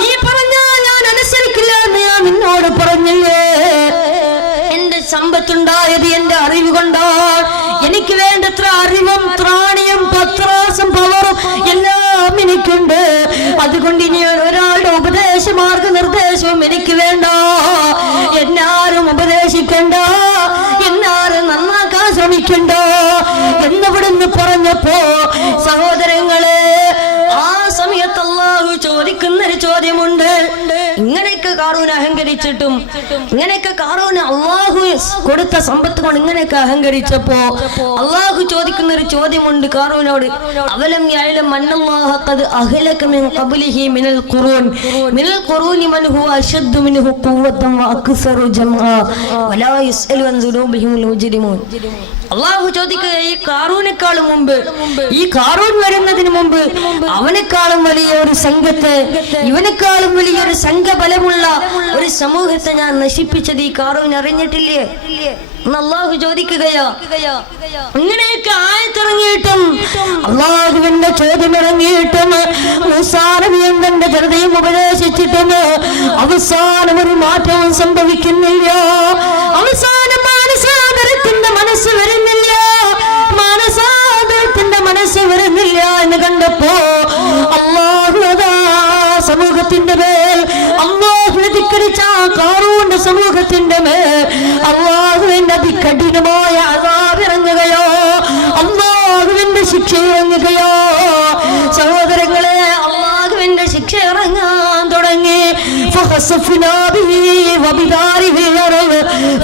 നീ പറഞ്ഞാ ഞാൻ അനുസരിക്കില്ല എന്ന് ഞാൻ നിന്നോട് പറഞ്ഞില്ലേ? എന്റെ സമ്പത്തുണ്ടായത് എന്റെ അറിവ് കൊണ്ടാണ്. എനിക്ക് വേണ്ടത്ര അറിവും ത്രാണിയും പത്രാസും പവറും എല്ലാം എനിക്കുണ്ട്. അതുകൊണ്ട് ഇനി ഒരാളുടെ ഉപദേശ മാർഗനിർദ്ദേശവും എനിക്ക് വേണ്ട. എന്നാരും ഉപദേശിക്കണ്ട, എന്നാരും നന്നാക്കാൻ ശ്രമിക്കണ്ട എന്നിവിടുന്ന് പറഞ്ഞപ്പോ സഹോദരങ്ങളെ ആ സമയത്ത് അല്ലാഹു ചോദിക്കുന്ന ഒരു ചോദ്യമുണ്ട്. ഇങ്ങനെയൊക്കെ കാറൂൻ അഹങ്കരിച്ചിട്ടും ഇങ്ങനെയൊക്കെ കാറൂന് അല്ലാഹു കൊടുത്ത സമ്പത്ത് കൊണ്ട് ഇങ്ങനെയൊക്കെ അഹങ്കരിച്ചപ്പോ അല്ലാഹു ചോദിക്കുന്ന ഒരു ചോദ്യമുണ്ട് കാറൂനോട്. അവലം യഅലം അന്നല്ലാഹ ഖദ് അഹ്ലക മിൻ ഖബ്ലിഹി മിനൽ ഖുറൂനി മൻ ഹുവ അശദ്ദു മിൻഹു ഖുവ്വതൻ വ അക്സറു ജംആ വലാ യസ്അലു അൻ ദുനൂബിഹിൽ മുജ്രിമൂൻ. അല്ലാഹു ചോദിക്കുക, ഈ കാറൂനേക്കാളും മുമ്പ്, ഈ കാറൂൻ വരുന്നതിന് മുമ്പ് അവനേക്കാളും വലിയ ഒരു സംഘത്തെ, ഇവനേക്കാളും വലിയൊരു സംഘബലമുള്ള ഒരു സമൂഹത്തെ ഞാൻ നശിപ്പിച്ചത് ഈ കാറൂൻ അറിഞ്ഞിട്ടില്ലേ എന്ന് അല്ലാഹു ചോദിക്കുകയോ. ഇങ്ങനെയൊക്കെ ആയത്തിറങ്ങിയിട്ടും അല്ലാഹുവിന്റെ ചോദ്യം ഇറങ്ങിയിട്ടും മൂസാ നബി തന്റെ ജനതയും ഉപദേശിച്ചിട്ടും അവസാനം ഒരു മാറ്റവും സംഭവിക്കുന്നില്ല. അവസാനം മാനസാന്തരത്തിന്റെ മനസ്സ് വരുന്നില്ല, മനസ്സ് വരുന്നില്ല എന്ന് കണ്ടപ്പോ അല്ലാഹു അതാ സമൂഹത്തിന്റെ മേൽ, അല്ലാഹുവിനെ ധിക്കരിച്ച കാറൂന്റെ സമൂഹത്തിന്റെ മേൽ അല്ലാഹുവിന്റെ അതികഠിനമായ അദാബ് ഇറങ്ങുകയോ, അല്ലാഹുവിന്റെ ശിക്ഷ ഇറങ്ങുകയോ. സഹോദരങ്ങളെ, അല്ലാഹുവിന്റെ ശിക്ഷ ഇറങ്ങാൻ തുടങ്ങി. فخسفنا به وبداره الأرض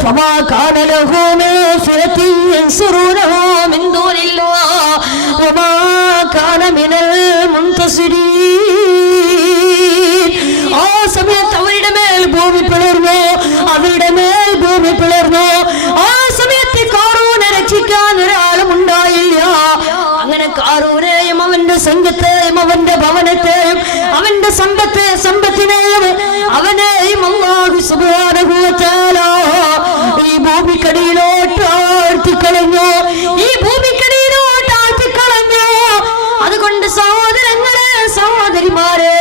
فما كان له من فئة ينصرونه من دون الله وما كان من المنتصرين. ആ സമയത്ത് അവരുടെ മേൽ ഭൂമി പിളർന്നു, ആ സമയത്ത് കാറൂനെ രക്ഷിക്കാൻ ഒരാളും ഉണ്ടായില്ല. അങ്ങനെ കാറൂനെയും അവന്റെ സംഘത്തെയും അവന്റെ ഭവനത്തെയും അവന്റെ സമ്പത്തിനെയും അവനെയും അല്ലാഹു സുബ്ഹാനഹു വ തആല ഈ ഭൂമിക്കടിയിലോട്ട് ആഴ്ത്തിക്കളഞ്ഞു. അതുകൊണ്ട് സഹോദരങ്ങളെ സഹോദരിമാരെ,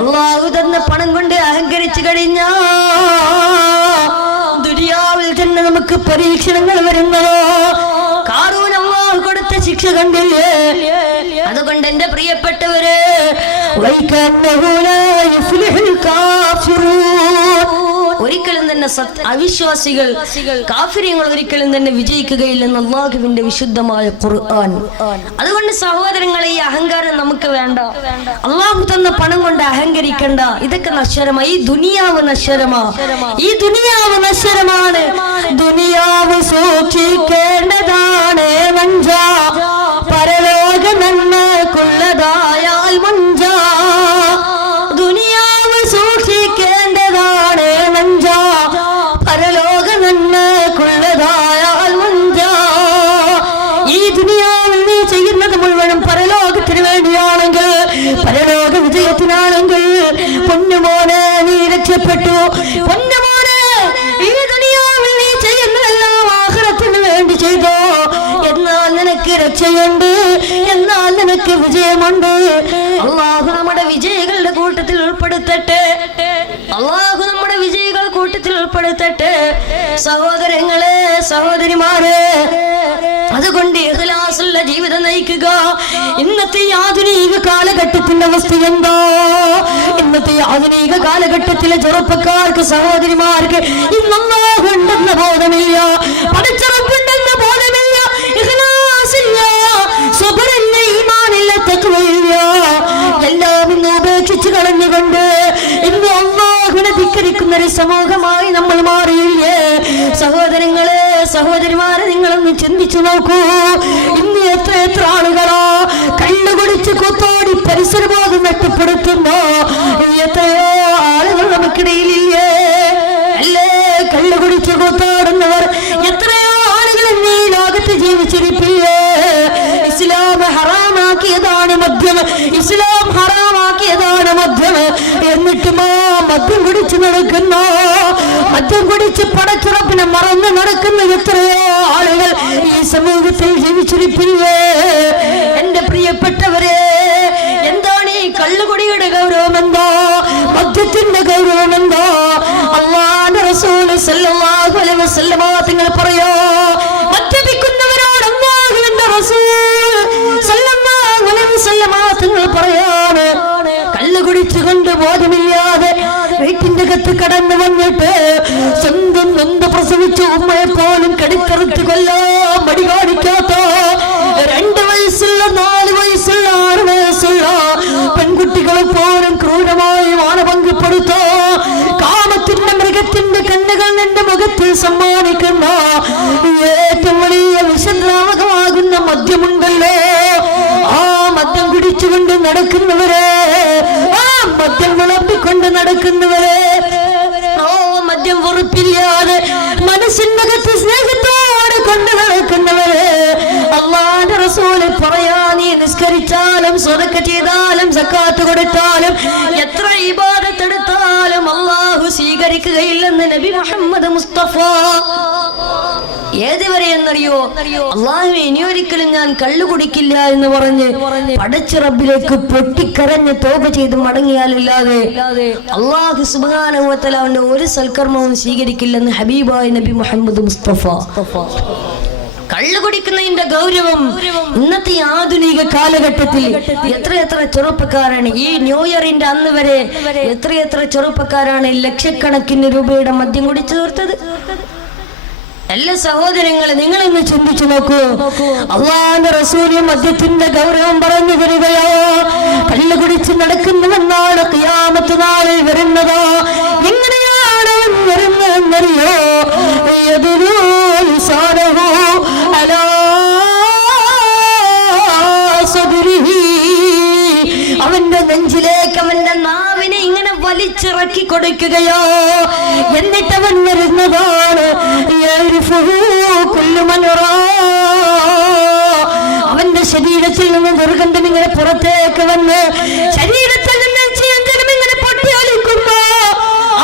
അല്ലാഹു തന്ന പണം കൊണ്ട് അഹങ്കരിച്ചു കഴിഞ്ഞാ ദുനിയാവിൽ തന്നെ നമുക്ക് പരീക്ഷണങ്ങൾ വരുന്നതോ. കാറൂൻ അല്ലാഹു കൊടുത്ത ശിക്ഷ കണ്ടില്ലേ? അതുകൊണ്ട് എന്റെ പ്രിയപ്പെട്ടവരെ, ഒരിക്കലും തന്നെ അവിശ്വാസികൾ കാഫിര്യങ്ങൾ ഒരിക്കലും തന്നെ വിജയിക്കുകയില്ലെന്ന് അല്ലാഹുവിന്റെ വിശുദ്ധമായ ഖുർആൻ. അതുകൊണ്ട് സഹോദരങ്ങളെ, ഈ അഹങ്കാരം നമുക്ക് വേണ്ട. അല്ലാഹു തന്ന പണം കൊണ്ട് അഹങ്കരിക്കണ്ട. ഇതൊക്കെ നശ്വരമാണ്. ഈ ദുനിയാവ് നശ്വരമാണ്. ദുനിയാവ് സൂക്ഷിക്കേണ്ടതാണ് നഞ്ച, പരലോക നന്മക്കുള്ളതായാൽ മഞ്ച. ദുനിയാവ് സൂക്ഷിക്കേണ്ടതാണ് നഞ്ച, പരലോക നന്മക്കുള്ളതായാൽ മഞ്ച. ദുനിയാവിൽ നീ ചെയ്യുന്നത് മുഴുവനും പരലോകത്തിന് വേണ്ടിയാണെങ്കിൽ, പരലോക വിജയത്തിനാണെങ്കിൽ, പൊന്നുമോനെ നീ രക്ഷപ്പെട്ടു. പൊന്നുമോനെ ഈ ദുനിയാവിൽ നീ ചെയ്യുന്നതെല്ലാം ആഖിറത്തിന് വേണ്ടി ചെയ്തോ, എന്നാൽ നിനക്ക് രക്ഷയുണ്ട്, എന്നാൽ നിനക്ക് വിജയമുണ്ട്. അല്ലാഹു നമ്മുടെ വിജയികളുടെ കൂട്ടത്തിൽ ഉൾപ്പെടുത്തട്ടെ. അല്ലാഹു നമ്മുടെ വിജയികൾ കൂട്ടത്തിൽ ഉൾപ്പെടുത്തട്ടെ. സഹോദരങ്ങളെ, സഹോദരിമാരെ, അതുകൊണ്ട് ഇഖ്ലാസുള്ള ജീവിതം നയിക്കുക. ഇന്നത്തെ ആധുനിക കാലഘട്ടത്തിന്റെ അവസ്ഥ എന്താ? ഇന്നത്തെ ആധുനിക കാലഘട്ടത്തിലെ ചെറുപ്പക്കാർക്ക്, സഹോദരിമാർക്ക് ഇന്നല്ലാഹു ഉണ്ടെന്ന ബോധമില്ല, പടച്ചറപ്പുണ്ടെന്ന ബോധമില്ല, ഇഖ്ലാസില്ല, സബറില്ല, ഈമാനില്ല, തഖ്വയില്ല. എല്ലാം ഇന്ന് ഉപേക്ഷിച്ച് കളഞ്ഞുകൊണ്ട് ഇന്ന് അല്ലാഹുവിനെ ധിക്കരിക്കുന്ന ഒരു സമൂഹമായി നമ്മൾ മാറിയില്ലേ? സഹോദരങ്ങളെ, സഹോദരിമാരെ, നിങ്ങളൊന്ന് ചിന്തിച്ചു നോക്കൂ. ഇന്ന് എത്ര ആളുകളാ കള്ളുകുടിച്ച് കൂത്തോടി പരിസരബോധം നഷ്ടപ്പെടുത്തുന്നു. എത്രയോ ആളുകൾ നമുക്കിടയിലില്ലേ? അല്ലേ, കള്ളുകുടിച്ച് കൂത്തോടുന്നവർ എത്രയോ ആളുകൾ ഈ ലോകത്ത് ജീവിച്ചിരിപ്പില്ലേ? ഇസ്ലാം ഹറാമാക്കിയതാണ് മദ്യം, ഇസ്ലാം ഹറാമാക്കിയതാണ് മദ്യം. എന്നിട്ടും മദ്യം കുടിച്ച് നടക്കുന്ന, മദ്യം കുടിച്ച് പടച്ചുറപ്പിനെ മറന്ന് നടക്കുന്ന എത്രയോ ആളുകൾ ഈ സമൂഹത്തിൽ ജീവിച്ചിരിപ്പില്ലേ? എന്റെ പ്രിയപ്പെട്ടവരെ, എന്താണ് ഈ കള്ളുകുടിയുടെ ഗൗരവം? എന്താ മദ്യത്തിന്റെ ഗൗരവം? എന്താ? അല്ലാഹുവിന്റെ റസൂൽ സല്ലല്ലാഹു അലൈഹി വസല്ലം തങ്ങൾ പറയോ, മദ്യപിക്കുന്നവരോട് അല്ലാഹുവിന്റെ റസൂൽ സല്ലല്ലാഹു അലൈഹി വസല്ലം തങ്ങൾ പറയാണ്, കള്ളു കുടിച്ചുകൊണ്ട് ബോധമില്ലാതെ വീട്ടിന്റെ അകത്ത് കടന്നു വന്നിട്ട് സ്വന്തം നൊന്ത് പ്രസവിച്ച ഉമ്മയെ പോലും കടിക്കറുത്ത് കൊല്ലാൻ മടി കാണിക്കാത്ത 2 വയസ്സുള്ള 4 വയസ്സുള്ള 6 വയസ്സുള്ള പെൺകുട്ടികളെ പോലും ക്രൂരമായി മാനഭംഗപ്പെടുത്ത കാമത്തിന്റെ മൃഗത്തിന്റെ കണ്ണുകൾ നിന്റെ മുഖത്തിൽ സമ്മാനിക്കുന്ന ഏറ്റവും വലിയ വിഷദ്രാവകമാകുന്ന മദ്യമുണ്ടല്ലോ, ആ മദ്യം കുടിച്ചുകൊണ്ട് നടക്കുന്നവരെ, ആ മദ്യം വിളമ്പിക്കൊണ്ട് നടക്കുന്നവരെ, ഓ മദ്യം വെറുപ്പില്ലാതെ മനസ്സിനകത്ത് സ്നേഹത്തോടെ കൊണ്ട് നടക്കുന്നവരെ, അല്ലാഹുവിന്റെ റസൂൽ പറയാ, നീ നിസ്കരിച്ചാലും സ്വതക്ക ചെയ്താലും സക്കാത്ത് കൊടുത്താലും എത്ര ഇബാദത്ത് എടുത്താലും അല്ലാഹു സ്വീകരിക്കുകയില്ലെന്ന് നബി മുഹമ്മദ് മുസ്തഫ. ഏതുവരെ എന്നറിയോ? അല്ലാഹുവേ, ഇനിയൊരിക്കലും ഞാൻ കള്ളു കുടിക്കില്ല എന്ന് പറഞ്ഞ് പടച്ച റബ്ബിലേക്ക് പൊട്ടിക്കരഞ്ഞ് തൗബ ചെയ്ത് മടങ്ങിയാലല്ലാതെ അല്ലാഹു സുബ്ഹാനഹു വ തആല അവന്റെ ഒരു സൽക്കർമ്മവും സ്വീകരിക്കില്ലെന്ന് ഹബീബായ നബി മുഹമ്മദ് മുസ്തഫ. കള്ളു കുടിക്കുന്നതിന്റെ ഗൗരവം ഇന്നത്തെ ആധുനിക കാലഘട്ടത്തിൽ എത്ര ചെറുപ്പക്കാരാണ് ഈ ന്യൂ ഇയറിന്റെ അന്ന് വരെ എത്ര ചെറുപ്പക്കാരാണ് ലക്ഷക്കണക്കിന് രൂപയുടെ മദ്യം കുടിച്ചു തീർത്തത്? എല്ലാ സഹോദരങ്ങളെ, നിങ്ങളിന്ന് ചിന്തിച്ചു നോക്കൂ. അല്ലാഹുവിന്റെ റസൂൽ മദ്യത്തിന്റെ ഗൗരവം പറഞ്ഞു തരികയോ, കള്ളു കുടിച്ച് നടക്കുന്നവനാണ് ഖിയാമത്ത് നാളിൽ വരുന്നത്. എങ്ങനെയാണ് വരുന്നതെന്നറിയോ? അവന്റെ നെഞ്ചിലേക്ക് അവന്റെ നാവിനെ ഇങ്ങനെ വലിച്ചിറക്കി കൊടുക്കുകയോ, എന്നിട്ട് അവൻ വരുന്നതാണ് അവന്റെ ശരീരത്തിൽ നിന്ന് ദുർഗന്ധം ഇങ്ങനെ പുറത്തേക്ക് വന്ന് ശരീരത്തിൽ നിന്ന് ഇങ്ങനെ പൊട്ടിയൊലിക്കുമ്പോ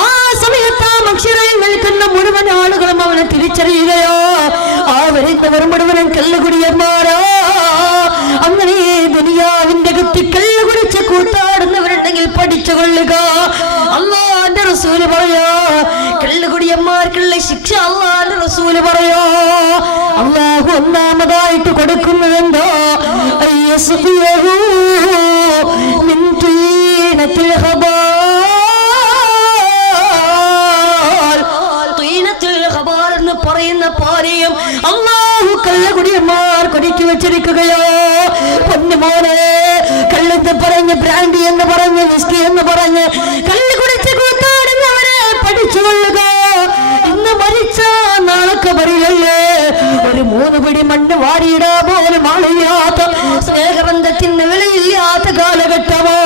ആ സമയത്ത് ആ മനുഷ്യരിൽ നിൽക്കുന്ന മുഴുവൻ ആളുകളും അവനെ തിരിച്ചറിയുകയോ, ആ വരുന്നവർ മുഴുവനും കള്ളുകുടിയന്മാരോ. അങ്ങനെ ദുനിയാവിന്റെ ഗതി കള്ളുകുടിച്ച് കൂട്ടാടുന്നവരുണ്ടെങ്കിൽ പഠിച്ചു കൊള്ളുക. അല്ലാഹുവിന്റെ റസൂല് പറയോ, കള്ളുകുടിയന്മാർക്കുള്ള ശിക്ഷ അല്ലാഹുവിന്റെ റസൂല് പറയോ. അല്ലാഹു ഒന്നാമതായിട്ട് കൊടുക്കുന്നതെന്തോ, പറയുന്ന പാനീയം അല്ലാഹു കള്ളുകുടിയന്മാർ കൊടിച്ചു വെച്ചിരിക്കുകയോ. പൊന്നുമോനെ, കള്ളെന്ന് പറഞ്ഞ് ബ്രാൻഡി എന്ന് പറഞ്ഞ് വിസ്കി എന്ന് പറഞ്ഞ് കള്ളു കുടിച്ച് കൂത്താടുന്നവരെ പഠിച്ചുകൊള്ളുക. ഇന്ന് മരിച്ച നാളെ കബറിലല്ലേ ഒരു 3 പിടി മണ്ണ് വാരിയിടാ പോലും ആളില്ലാത്ത, സ്നേഹബന്ധത്തിന് വിലയില്ലാത്ത കാലഘട്ടമോ.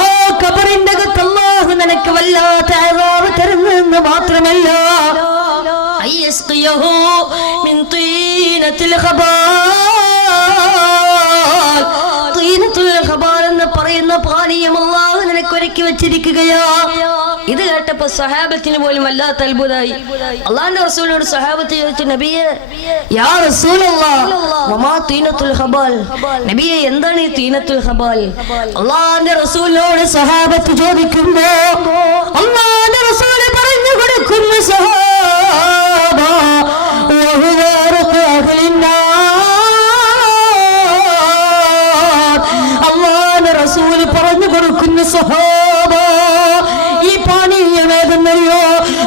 ആ കബറിന്റെ അകത്ത് അല്ലാഹു നിനക്ക് വല്ലാത്ത അദാബ് തരുന്നെന്ന് മാത്രമല്ല, من طينة الخبال വെച്ചിരിക്കുകയാ. ഇത് കേട്ടപ്പോ സഹാബത്തിന് പോലും വല്ലാത്ത അത്ഭുതമായി. അള്ളാന്റെ റസൂലിനോട് സഹാബത്ത് ചോദിച്ചു, നബിയെ യാ റസൂലല്ലാഹ് വമാ തീനത്തുൽ ഹബാൽ, നബിയെ എന്താണ് ഈ തീനത്തുൽ ഹബാൽ? അള്ളാന്റെ റസൂലിനോട് സഹാബത്ത് ചോദിക്കുമ്പോ അള്ളാന്റെ റസൂൽ പറഞ്ഞു കൊടുക്കുന്നു, സഹാബ അള്ളാന്റെ റസൂൽ പറഞ്ഞു കൊടുക്കുന്നു, സഹാബ ഈ പാനീയമേതെന്നറിയോ?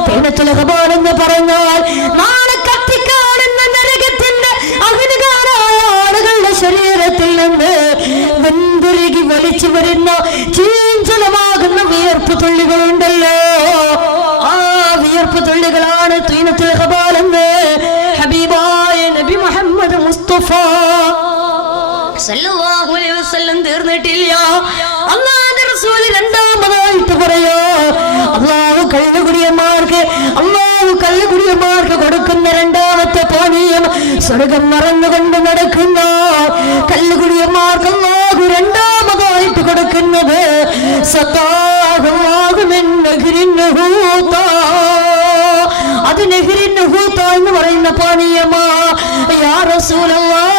തീനത്തുൽ ഹബാൽ എന്ന് പറഞ്ഞാൽ നാളെ കത്തിക്കാണെന്ന നരകത്തിന്റെ അഗ്നികാരായ ആളുകളുടെ ശരീരത്തിൽ നിന്ന് വെന്തുരുകി വലിച്ചു വരുന്ന ചീഞ്ചലമാകുന്ന വിയർപ്പ് തുള്ളികളുണ്ടല്ലോ, ആ വിയർപ്പ് തുള്ളികളാണ് തീനത്തുൽ ഹബാൽ എന്ന് ഹബീബായ നബി മുഹമ്മദ് മുസ്തഫ സല്ലല്ലാഹു അലൈഹി വസല്ലം തീർന്നിട്ടില്ല. അല്ലാഹുവിന്റെ റസൂൽ രണ്ടാമതായിട്ട് പറയാ, അല്ലാഹു കള്ളുകുടിയന്മാർക്ക് കൊടുക്കുന്ന രണ്ടാമത്തെ പാനീയം സ്വർഗം മറന്നുകൊണ്ട് നടക്കുന്ന കള്ളുകുടിയന്മാർക്ക് അല്ലാഹു രണ്ടാമതായിട്ട് കൊടുക്കുന്നത് അത് നെഹ്റിൻ ഹൂത്ത എന്ന് പറയുന്ന പാനീയമാ. യാ റസൂലല്ലാഹ്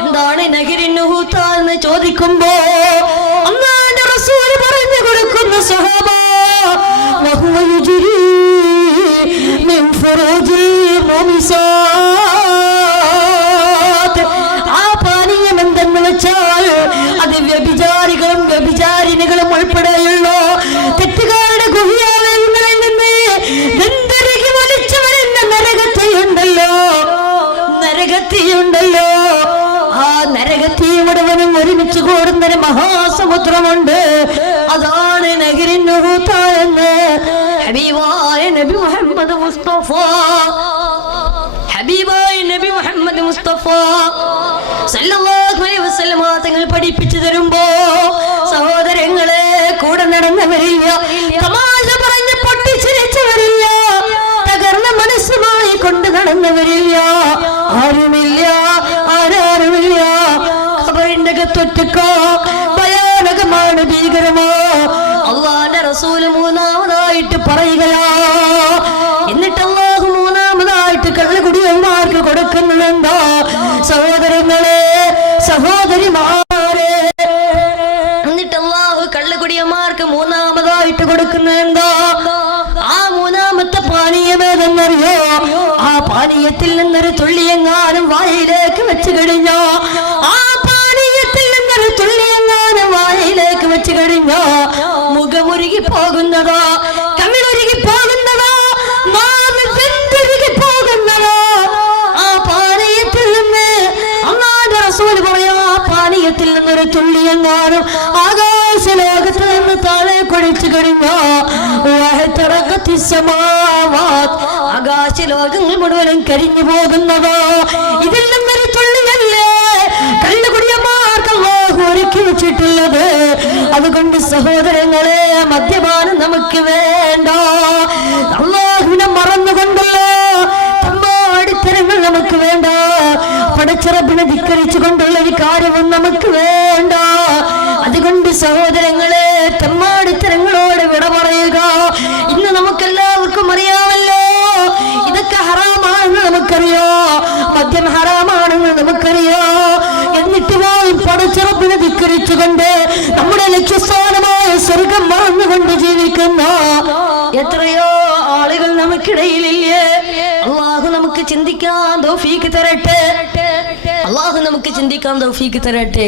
എന്താണ് നഹ്റിൻ ഹൂത്ത എന്ന് ചോദിക്കുമ്പോ അല്ലാഹുവിന്റെ റസൂൽ പറഞ്ഞു കൊടുക്കുന്ന, സഹാബ വഹുവ യുജ്രി മിൻ ഫുറൂജിൽ മുമിസാത്ത്, ആ പാനീയം എന്തെന്ന് വെച്ചാൽ അത് വ്യഭിചാരികളും വ്യഭിചാരിണികളും ഉൾപ്പെടെയുള്ള തെറ്റുകാരുടെ ഗുഹ്യാലയങ്ങളിൽ നിന്ന് വെന്തുരുകി വലിച്ചു വരുന്ന നരകത്തിയുണ്ടല്ലോ, ആ നരകത്തീ മുഴുവനും ഒരുമിച്ച് കൂടുന്നൊരു മഹാസമുദ്രമുണ്ട്, അതാണ് നഹ്റിൻ ഹൂത്ത എന്ന് ഹബീബായ നബി മുഹമ്മദ് മുസ്തഫ സല്ലല്ലാഹു അലൈഹി വസല്ലം തങ്ങൾ പഠിപ്പിച്ചു തരുമ്പോ സഹോദരങ്ങളെ കൂടെ നടന്നവരില്ല, തമാശ പറഞ്ഞ് പൊട്ടിച്ചിരിച്ചവരില്ല, തകർന്ന മനസ്സുമായി കൊണ്ട് നടന്നവരില്ല, ആരുമില്ല, ആരാരുമില്ല. ഖബറിന്റെ അകത്തൊറ്റക്ക ഭയാനകമാണ്, ഭീകരമോ. അല്ലാഹുവിന്റെ റസൂൽ മൂന്നാമതായിട്ട് പറയുകയാ, എന്നിട്ട് അല്ലാഹു മൂന്നാമതായിട്ട് കള്ളുകുടിയന്മാർക്ക് കൊടുക്കുന്നത് എന്താ? സഹോദരങ്ങളെ, സഹോദരിമാരെ, എന്നിട്ട് അല്ലാഹു കള്ളുകുടിയന്മാർക്ക് മൂന്നാമതായിട്ട് കൊടുക്കുന്നത് എന്താ? ആ മൂന്നാമത്തെ പാനീയമേതെന്നറിയോ? ആ പാനീയത്തിൽ നിന്നൊരു തുള്ളിയെങ്ങാനും വായിലേക്ക് വെച്ച് കഴിഞ്ഞോ, ആ പാനീയത്തിൽ നിന്നൊരു തുള്ളിയെങ്ങാനും വായിലേക്ക് വെച്ച് കഴിഞ്ഞോ മുഖമുരുകി പോകുന്നതോ, കണ്ണിലൊരുകി പോകുന്നതോ, നാവിൽ വെന്തുരുകി പോകുന്നതോ, ആ പാനീയത്തിൽ നിന്ന് അല്ലാഹുവിന്റെ റസൂൽ പറയാ, ആ പാനീയത്തിൽ നിന്നൊരു തുള്ളിയെങ്ങാനും ആകാശ ലോകത്ത് നിന്ന് താഴെ കൊഴിച്ചു കഴിഞ്ഞോ ആകാശ ലോകങ്ങൾ മുഴുവനും കരിഞ്ഞു പോകുന്നതോ, ഇതിൽ നിന്നൊരു തുള്ളിയല്ലേ കള്ളുകുടിയന്മാർക്ക് അല്ലാഹു ഒരുക്കി വെച്ചിട്ടുള്ളത്. അതുകൊണ്ട് സഹോദരങ്ങളെ, മദ്യപാനം നമുക്ക് വേണ്ട. അല്ലാഹുവിനെ മറന്നുകൊണ്ടല്ലോ തമ്മാടിത്തരങ്ങൾ നമുക്ക് വേണ്ട. പടച്ചിറപ്പിനെ ധിക്കരിച്ചു കൊണ്ടുള്ള ഒരു കാര്യവും നമുക്ക് വേണ്ട. അതുകൊണ്ട് സഹോദരങ്ങളെ, തെമ്മാടിത്തരങ്ങളോട് വിട പറയുക. ഇന്ന് നമുക്കെല്ലാവർക്കും അറിയാമല്ലോ, ഇതൊക്കെ ഹറാമാണെന്ന് നമുക്കറിയോ, മദ്യം ഹറാമാണെന്ന് നമുക്കറിയോ. എന്നിട്ട് പോലും പടച്ചിറപ്പിനെ ധിക്കരിച്ചുകൊണ്ട് നമ്മുടെ ലക്ഷ്യസ്ഥാനമായ സ്വർഗം മറന്നുകൊണ്ട് ജീവിക്കുന്ന എത്രയോ ആളുകൾ നമുക്കിടയിലില്ലേ. അല്ലാഹു നമുക്ക് ചിന്തിക്കാൻ തൗഫീഖ് തരട്ടെ, അല്ലാഹു നമുക്ക് ചിന്തിക്കാൻ തൗഫീഖ് തരട്ടെ.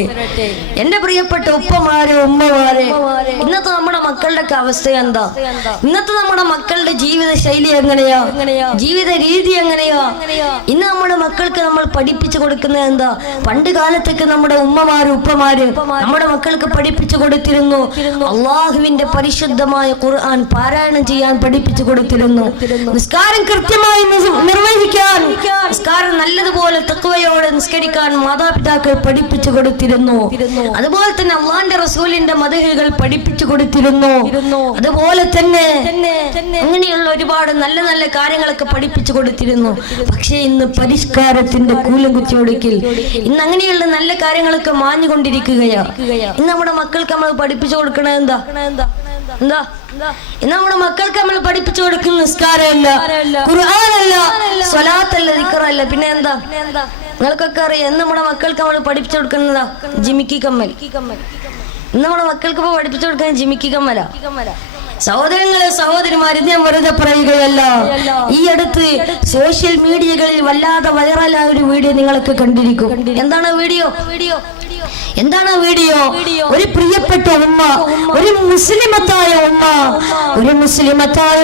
എന്റെ പ്രിയപ്പെട്ട ഉപ്പമാരെ, ഉമ്മമാരെ, ഇന്നത്തെ നമ്മുടെ മക്കളുടെ അവസ്ഥ എന്താ? ഇന്നത്തെ നമ്മുടെ മക്കളുടെ ജീവിത ശൈലി എങ്ങനെയാ? ജീവിത രീതി എങ്ങനെയാ? ഇന്ന് നമ്മുടെ മക്കൾക്ക് നമ്മൾ പഠിപ്പിച്ചു കൊടുക്കുന്നത് എന്താ? പണ്ട് കാലത്തൊക്കെ നമ്മുടെ ഉമ്മമാരും ഉപ്പമാരും നമ്മുടെ മക്കൾക്ക് പഠിപ്പിച്ചു കൊടുത്തിരുന്നു, അള്ളാഹുവിന്റെ പരിശുദ്ധമായ ഖുർആൻ പാരായണം ചെയ്യാൻ പഠിപ്പിച്ചു കൊടുത്തിരുന്നു. നിസ്കാരം കൃത്യമായി നിർവഹിക്കാൻ നിസ്കാരം നല്ലതുപോലെ തഖ്വയോടെ നിസ്കരിക്കാൻ മാതാപിതാക്കൾ പഠിപ്പിച്ചു കൊടുത്തിരുന്നു. അതുപോലെ തന്നെ അള്ളാന്റെ റസൂലിന്റെ മദ്ഹുകൾ പഠിപ്പിച്ചു കൊടുത്തിരുന്നു. അതുപോലെ തന്നെ അങ്ങനെയുള്ള ഒരുപാട് നല്ല നല്ല കാര്യങ്ങളൊക്കെ പഠിപ്പിച്ചു കൊടുത്തിരുന്നു. പക്ഷേ ഇന്ന് പരിഷ്കാരത്തിന്റെ കൂലം കുത്തിയൊടുക്കിൽ ഇന്ന് അങ്ങനെയുള്ള നല്ല കാര്യങ്ങളൊക്കെ മാഞ്ഞുകൊണ്ടിരിക്കുകയാ. ഇന്ന് നമ്മുടെ മക്കൾക്ക് നമ്മൾ പഠിപ്പിച്ചു കൊടുക്കണത് എന്താ? ഇന്ന് നമ്മുടെ മക്കൾക്ക് നമ്മൾ പഠിപ്പിച്ചു കൊടുക്കുന്ന നിസ്കാരമല്ല, ഖുർആനല്ല, സ്വലാത്തല്ല, ദിക്റല്ല, പിന്നെ എന്താ? നിങ്ങൾക്കൊക്കെ അറിയാം. ഇന്ന് നമ്മുടെ മക്കൾക്ക് നമ്മൾ പഠിപ്പിച്ചു കൊടുക്കുന്നതാ ജിമിക്കി കമ്മൽ. ഇന്ന് നമ്മുടെ മക്കൾക്ക് ഇപ്പൊ പഠിപ്പിച്ചു കൊടുക്കാൻ ജിമിക്കി കമ്മല. സഹോദരങ്ങളെ, സഹോദരിമാരെ, ഞാൻ വെറുതെ പറയുകയല്ല. ഈ അടുത്ത് സോഷ്യൽ മീഡിയകളിൽ വല്ലാതെ വൈറലായ ഒരു വീഡിയോ നിങ്ങളൊക്കെ കണ്ടിരിക്കും. എന്താണ് വീഡിയോ? ഒരു പ്രിയപ്പെട്ട ഉമ്മ, ഒരു മുസ്ലിമത്തായ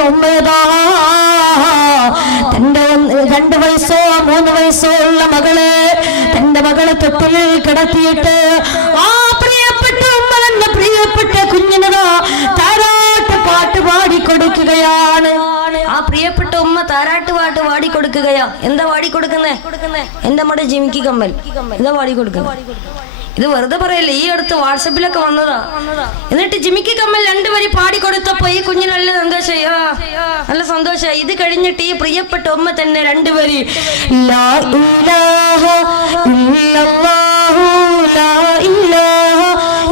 ഉമ്മയതാ തന്റെ 2 വയസ്സോ 3 വയസ്സോ ഉള്ള തന്റെ മകളെ തൊട്ടിൽ കിടത്തിയിട്ട് ആ പ്രിയപ്പെട്ട ഉമ്മ തന്നെ പ്രിയപ്പെട്ട കുഞ്ഞിനതാ താരാട്ട് പാട്ട് പാടിക്കൊടുക്കുകയാണ്. ആ പ്രിയപ്പെട്ട ഉമ്മ താരാട്ട് പാട്ട് പാടിക്കൊടുക്കുകയാ. എന്താ പാടിക്കൊടുക്കുന്നേ? എന്റെ നമ്മുടെ ജിമിക്കി കമ്മൽ ഇതാ പാടിക്കൊടുക്കുന്നത്. ഇത് വെറുതെ പറയല്ലേ, ഈ അടുത്ത് വാട്സപ്പിലൊക്കെ വന്നതാ. എന്നിട്ട് ജിമിക്കി കമ്മൽ 2 വരി പാടിക്കൊടുത്തപ്പോ ഈ കുഞ്ഞിന് നല്ല സന്തോഷമായി. ഇത് കഴിഞ്ഞിട്ട് ഈ പ്രിയപ്പെട്ട ഉമ്മ തന്നെ 2 വരി ലാ ഇലാഹ ഇല്ലല്ലാഹു ലാ ഇലാഹ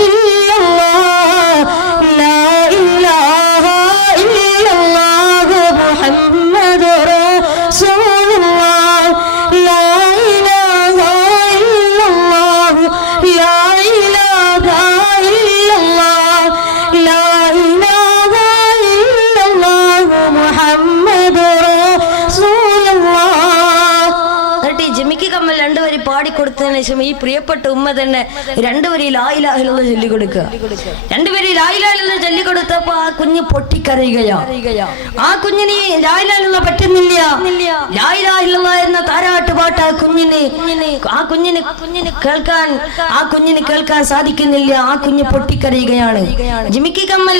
ഇല്ലല്ലാഹ് ലാ ഇലാഹ ഇല്ലല്ലാഹു മുഹമ്മദുർ റസൂലുള്ളാഹ് ലാ ഇലാഹ ഇല്ലല്ലാഹു ലാ ഇലാഹ ഇല്ലല്ലാഹ് ലാ ഇലാഹ ഇല്ലല്ലാഹു മുഹമ്മദുർ റസൂലുള്ളാഹ്. എന്നിട്ട് ഈ ജിമിക്കി കമ്മൽ 2 വരി പാടിക്കൊടുത്തതിന് ശേഷം ഈ പ്രിയപ്പെട്ട ഉമ്മ തന്നെ 2 വരി ലാ ഇലാഹ ഇല്ലല്ലാഹ് ചൊല്ലിക്കൊടുക്കുക. 2 വരി ലാ ഇലാഹ ഇല്ലല്ലാഹ് ചൊല്ലിക്കൊടുത്തപ്പോ ആ കുഞ്ഞ് പൊട്ടിക്കരയുകയാ. ആ കുഞ്ഞിന് ലാ ഇലാഹ ഇല്ലല്ലാഹ് പറ്റുന്നില്ല. ലാ ഇലാഹ ഇല്ലല്ലാഹ് എന്ന താരാട്ട് പാട്ട് ആ കുഞ്ഞിന് കേൾക്കാൻ സാധിക്കുന്നില്ല. ആ കുഞ്ഞ് പൊട്ടിക്കരയുകയാണ്. ജിമിക്കി കമ്മൽ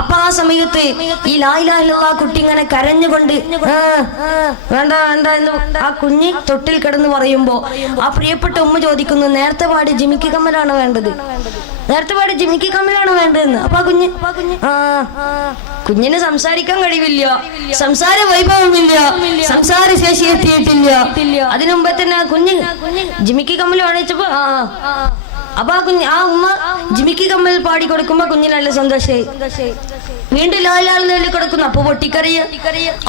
അപ്പൊ ആ സമയത്ത് ഈ ലാ ഇലാഹ ഇല്ലല്ലാഹ് കുട്ടി ഇങ്ങനെ കരഞ്ഞുകൊണ്ട് വേണ്ട എന്ന് ആ കുഞ്ഞ് തൊട്ടിൽ കിടന്ന് പറയുമ്പോ ആ പ്രിയപ്പെട്ട ഉമ്മ ചോദിക്കുന്നു, നേരത്തെ പാടി ജിമിക്കി കമ്മലാണ് വേണ്ടത്, വേണ്ടതെന്ന്. അപ്പൊ കുഞ്ഞിന് സംസാരിക്കാൻ കഴിവില്ല, സംസാര വൈഭവമില്ല, സംസാര ശേഷി എത്തിയിട്ടില്ല. അതിനുമുമ്പ് തന്നെ കുഞ്ഞ് ജിമിക്കി കമ്മൽ കാണിച്ചപ്പോ അപ്പൊ ആ ഉമ്മ ജിമിക്കി കമ്മൽ പാടി കൊടുക്കുമ്പോ കുഞ്ഞിന് നല്ല സന്തോഷമായി. വീണ്ടും ലാലാൽ കൊടുക്കുന്നു. അപ്പൊ പൊട്ടിക്കറിയ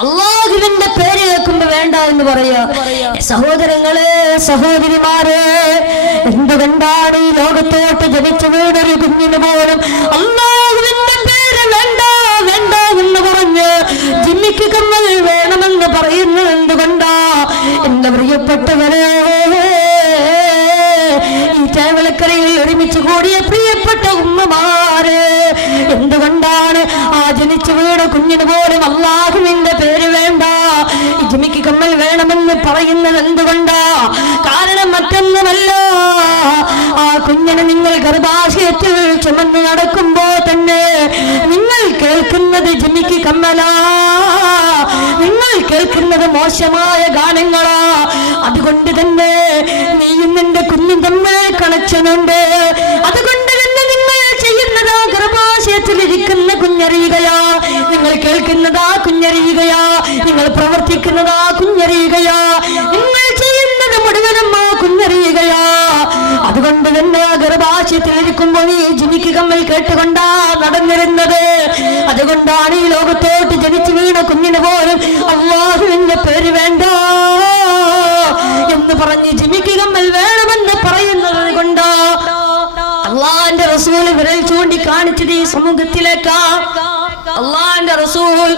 അല്ലാഹുവിന്റെ പേര് കേൾക്കുമ്പോ വേണ്ട എന്ന് പറയാ. സഹോദരങ്ങളെ, സഹോദരിമാരെ, എന്തുകൊണ്ടാണ് ഈ ലോകത്തോട്ട് ജനിച്ചു വീടൊരു കുഞ്ഞിന് പോലും അല്ലാഹുവിന്റെ പേര് വേണ്ട എന്ന് പറഞ്ഞ് ജിമിക്കി കമ്മൽ വേണമെന്ന് പറയുന്നത് എന്തുകൊണ്ടാ? എന്റെ പ്രിയപ്പെട്ടവരെ, ഈ ചേവലക്കരയിൽ ഒരുമിച്ച് കൂടിയ പ്രിയപ്പെട്ട ഉമ്മമാര്, എന്തുകൊണ്ടാണ് ആ ജനിച്ചു വീണ കുഞ്ഞിന് പോലും അല്ലാഹുവിന്റെ പേര് വേണ്ട, ജിമിക്കി കമ്മൽ വേണമെന്ന് പറയുന്നത് എന്തുകൊണ്ടാ? കാരണം മറ്റൊന്നുമല്ല, ആ കുഞ്ഞിനെ നിങ്ങൾ ഗർഭാശയത്തിൽ ചുമന്ന് നടക്കുമ്പോ തന്നെ നിങ്ങൾ കേൾക്കുന്നത് ജിമിക്കി കമ്മലാ, നിങ്ങൾ കേൾക്കുന്നത് മോശമായ ഗാനങ്ങളാ. അതുകൊണ്ട് തന്നെ നീയും നിന്റെ കുഞ്ഞും തമ്മിൽ കണക്ഷനുണ്ട്. അതുകൊണ്ട് തന്നെ നിങ്ങൾ ചെയ്യുന്നതാ ഗർഭാശയത്തിലിരിക്കുന്ന കുഞ്ഞറിയുകയാ, നിങ്ങൾ കേൾക്കുന്നതാ കുഞ്ഞറിയുകയാ, നിങ്ങൾ പ്രവർത്തിക്കുന്നതാ കുഞ്ഞറിയുകയാ, നിങ്ങൾ ചെയ്യുന്നത് മുഴുവനും ആ കുഞ്ഞറിയുകയാ. അതുകൊണ്ട് തന്നെ ഗർഭാശയത്തിലിരിക്കുമ്പോ നീ ജിമിക്കി കമ്മൽ കേട്ടുകൊണ്ടാ നടന്നിരുന്നത്. അതുകൊണ്ടാണ് ഈ ലോകത്തോട്ട് ജനിച്ചു വീണ കുഞ്ഞിന് പോലും അല്ലാഹുവിന്റെ പേര് വേണ്ട എന്ന് പറഞ്ഞ് ജിമിക്കി കമ്മൽ വേണമെന്ന് പറയുന്നത് കൊണ്ടാ അള്ളാന്റെ റസൂൽ വിരൽ ചൂണ്ടി കാണിച്ചത് ഈ സമൂഹത്തിലേക്കാ. അള്ളാന്റെ റസൂൽ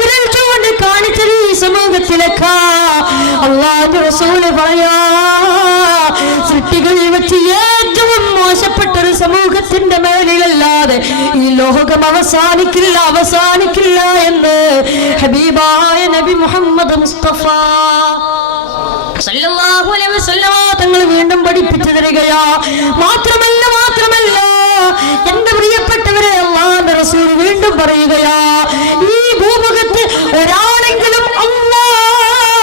വിരൽ ചൂണ്ടി കാണിച്ചത് ഈ സമൂഹത്തിലേക്കാ. അള്ളാന്റെ റസൂൽ പറയാ, സൃഷ്ടികളിൽ വെച്ച് ഏറ്റവും മോശപ്പെട്ടൊരു സമൂഹത്തിന്റെ മേലിലല്ലാതെ ഈ ലോകം അവസാനിക്കില്ല എന്ന് ഹബീബായ നബി മുഹമ്മദ് മുസ്തഫ സല്ലല്ലാഹു അലൈഹി വസല്ലം തങ്ങൾ വീണ്ടും പഠിപ്പിച്ചു തരികയാ. മാത്രമല്ല എന്റെ പ്രിയപ്പെട്ടവരെ, അല്ലാഹുവിന്റെ റസൂൽ വീണ്ടും പറയുകയാ, ഈ ഭൂമുഖത്ത് ഒരാളെങ്കിലും അല്ലാഹ്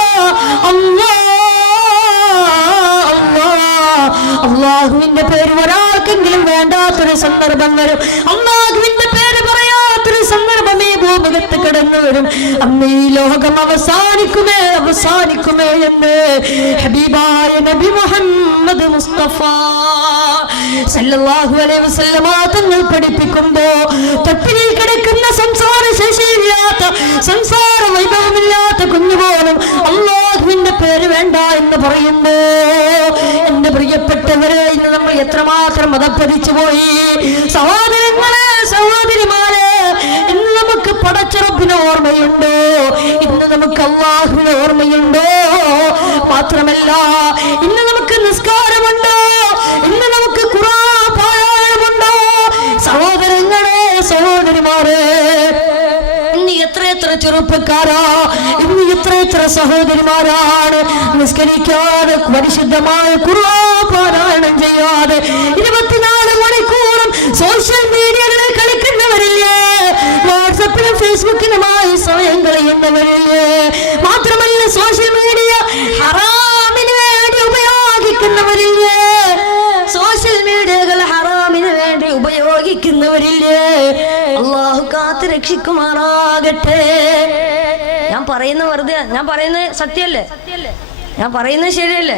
പറയാത്തൊരു സന്ദർഭം വരും, അല്ലാഹുവിന്റെ പേര് പറയാത്തൊരു സന്ദർഭം ഈ ഭൂമുഖത്ത് കടന്നു വരും. അന്ന് ഈ ലോകം അവസാനിക്കുമേ എന്ന് ഹബീബായ നബി മുഹമ്മദ് മുസ്തഫ സല്ലല്ലാഹു അലൈഹി വസല്ലമ തങ്ങൾ പഠിപ്പിക്കുമ്പോ തട്ടിൽ കിടക്കുന്ന സംസാര ശേഷിയില്ലാത്ത സംസാര വൈഭവമില്ലാത്ത കുഞ്ഞുപോലും അല്ലാഹുവിന്റെ പേര് വേണ്ട എന്ന് പറയുമ്പോ എന്റെ പ്രിയപ്പെട്ടവരെ, ഇന്ന് നമ്മൾ എത്രമാത്രം മതപ്പതിച്ചു പോയി. സഹോദരങ്ങളെ, സഹോദരിമാരെ, ഇന്ന് നമുക്ക് പടച്ചറപ്പിന് ഓർമ്മയുണ്ടോ? ഇന്ന് നമുക്ക് അല്ലാഹുവിന് ഓർമ്മയുണ്ടോ? മാത്രമല്ല, ഇന്ന് നമുക്ക് നിസ്കാരമുണ്ടോ? ഇന്ന് നമുക്ക് ഖുർആൻ പാരായണമുണ്ടോ? സഹോദരങ്ങളെ, സഹോദരിമാരെ, ഇന്ന് എത്ര ചെറുപ്പക്കാരാ, ഇന്ന് എത്ര സഹോദരിമാരാണ് നിസ്കരിക്കാതെ പരിശുദ്ധമായ ഖുർആൻ പാരായണം ചെയ്യാതെ 24 മണിക്കൂറും സോഷ്യൽ മീഡിയകളിൽ കളിക്കുന്നവരില്ലേ? വാട്സപ്പിലും ഫേസ്ബുക്കിലുമായി സമയം കളയുന്നവരില്ലേ? മാത്രമല്ല, സോഷ്യൽ മീഡിയ ഹറാമിന് വേണ്ടി ഉപയോഗിക്കുന്നവരില്ലേ? സോഷ്യൽ മീഡിയകൾ ഹറാമിന് വേണ്ടി ഉപയോഗിക്കുന്നവരില്ലേ? അല്ലാഹു കാത്ത് രക്ഷിക്കുമാറാകട്ടെ. ഞാൻ പറയുന്നത് സത്യമല്ലേ? ഞാൻ പറയുന്നത് ശരിയല്ലേ?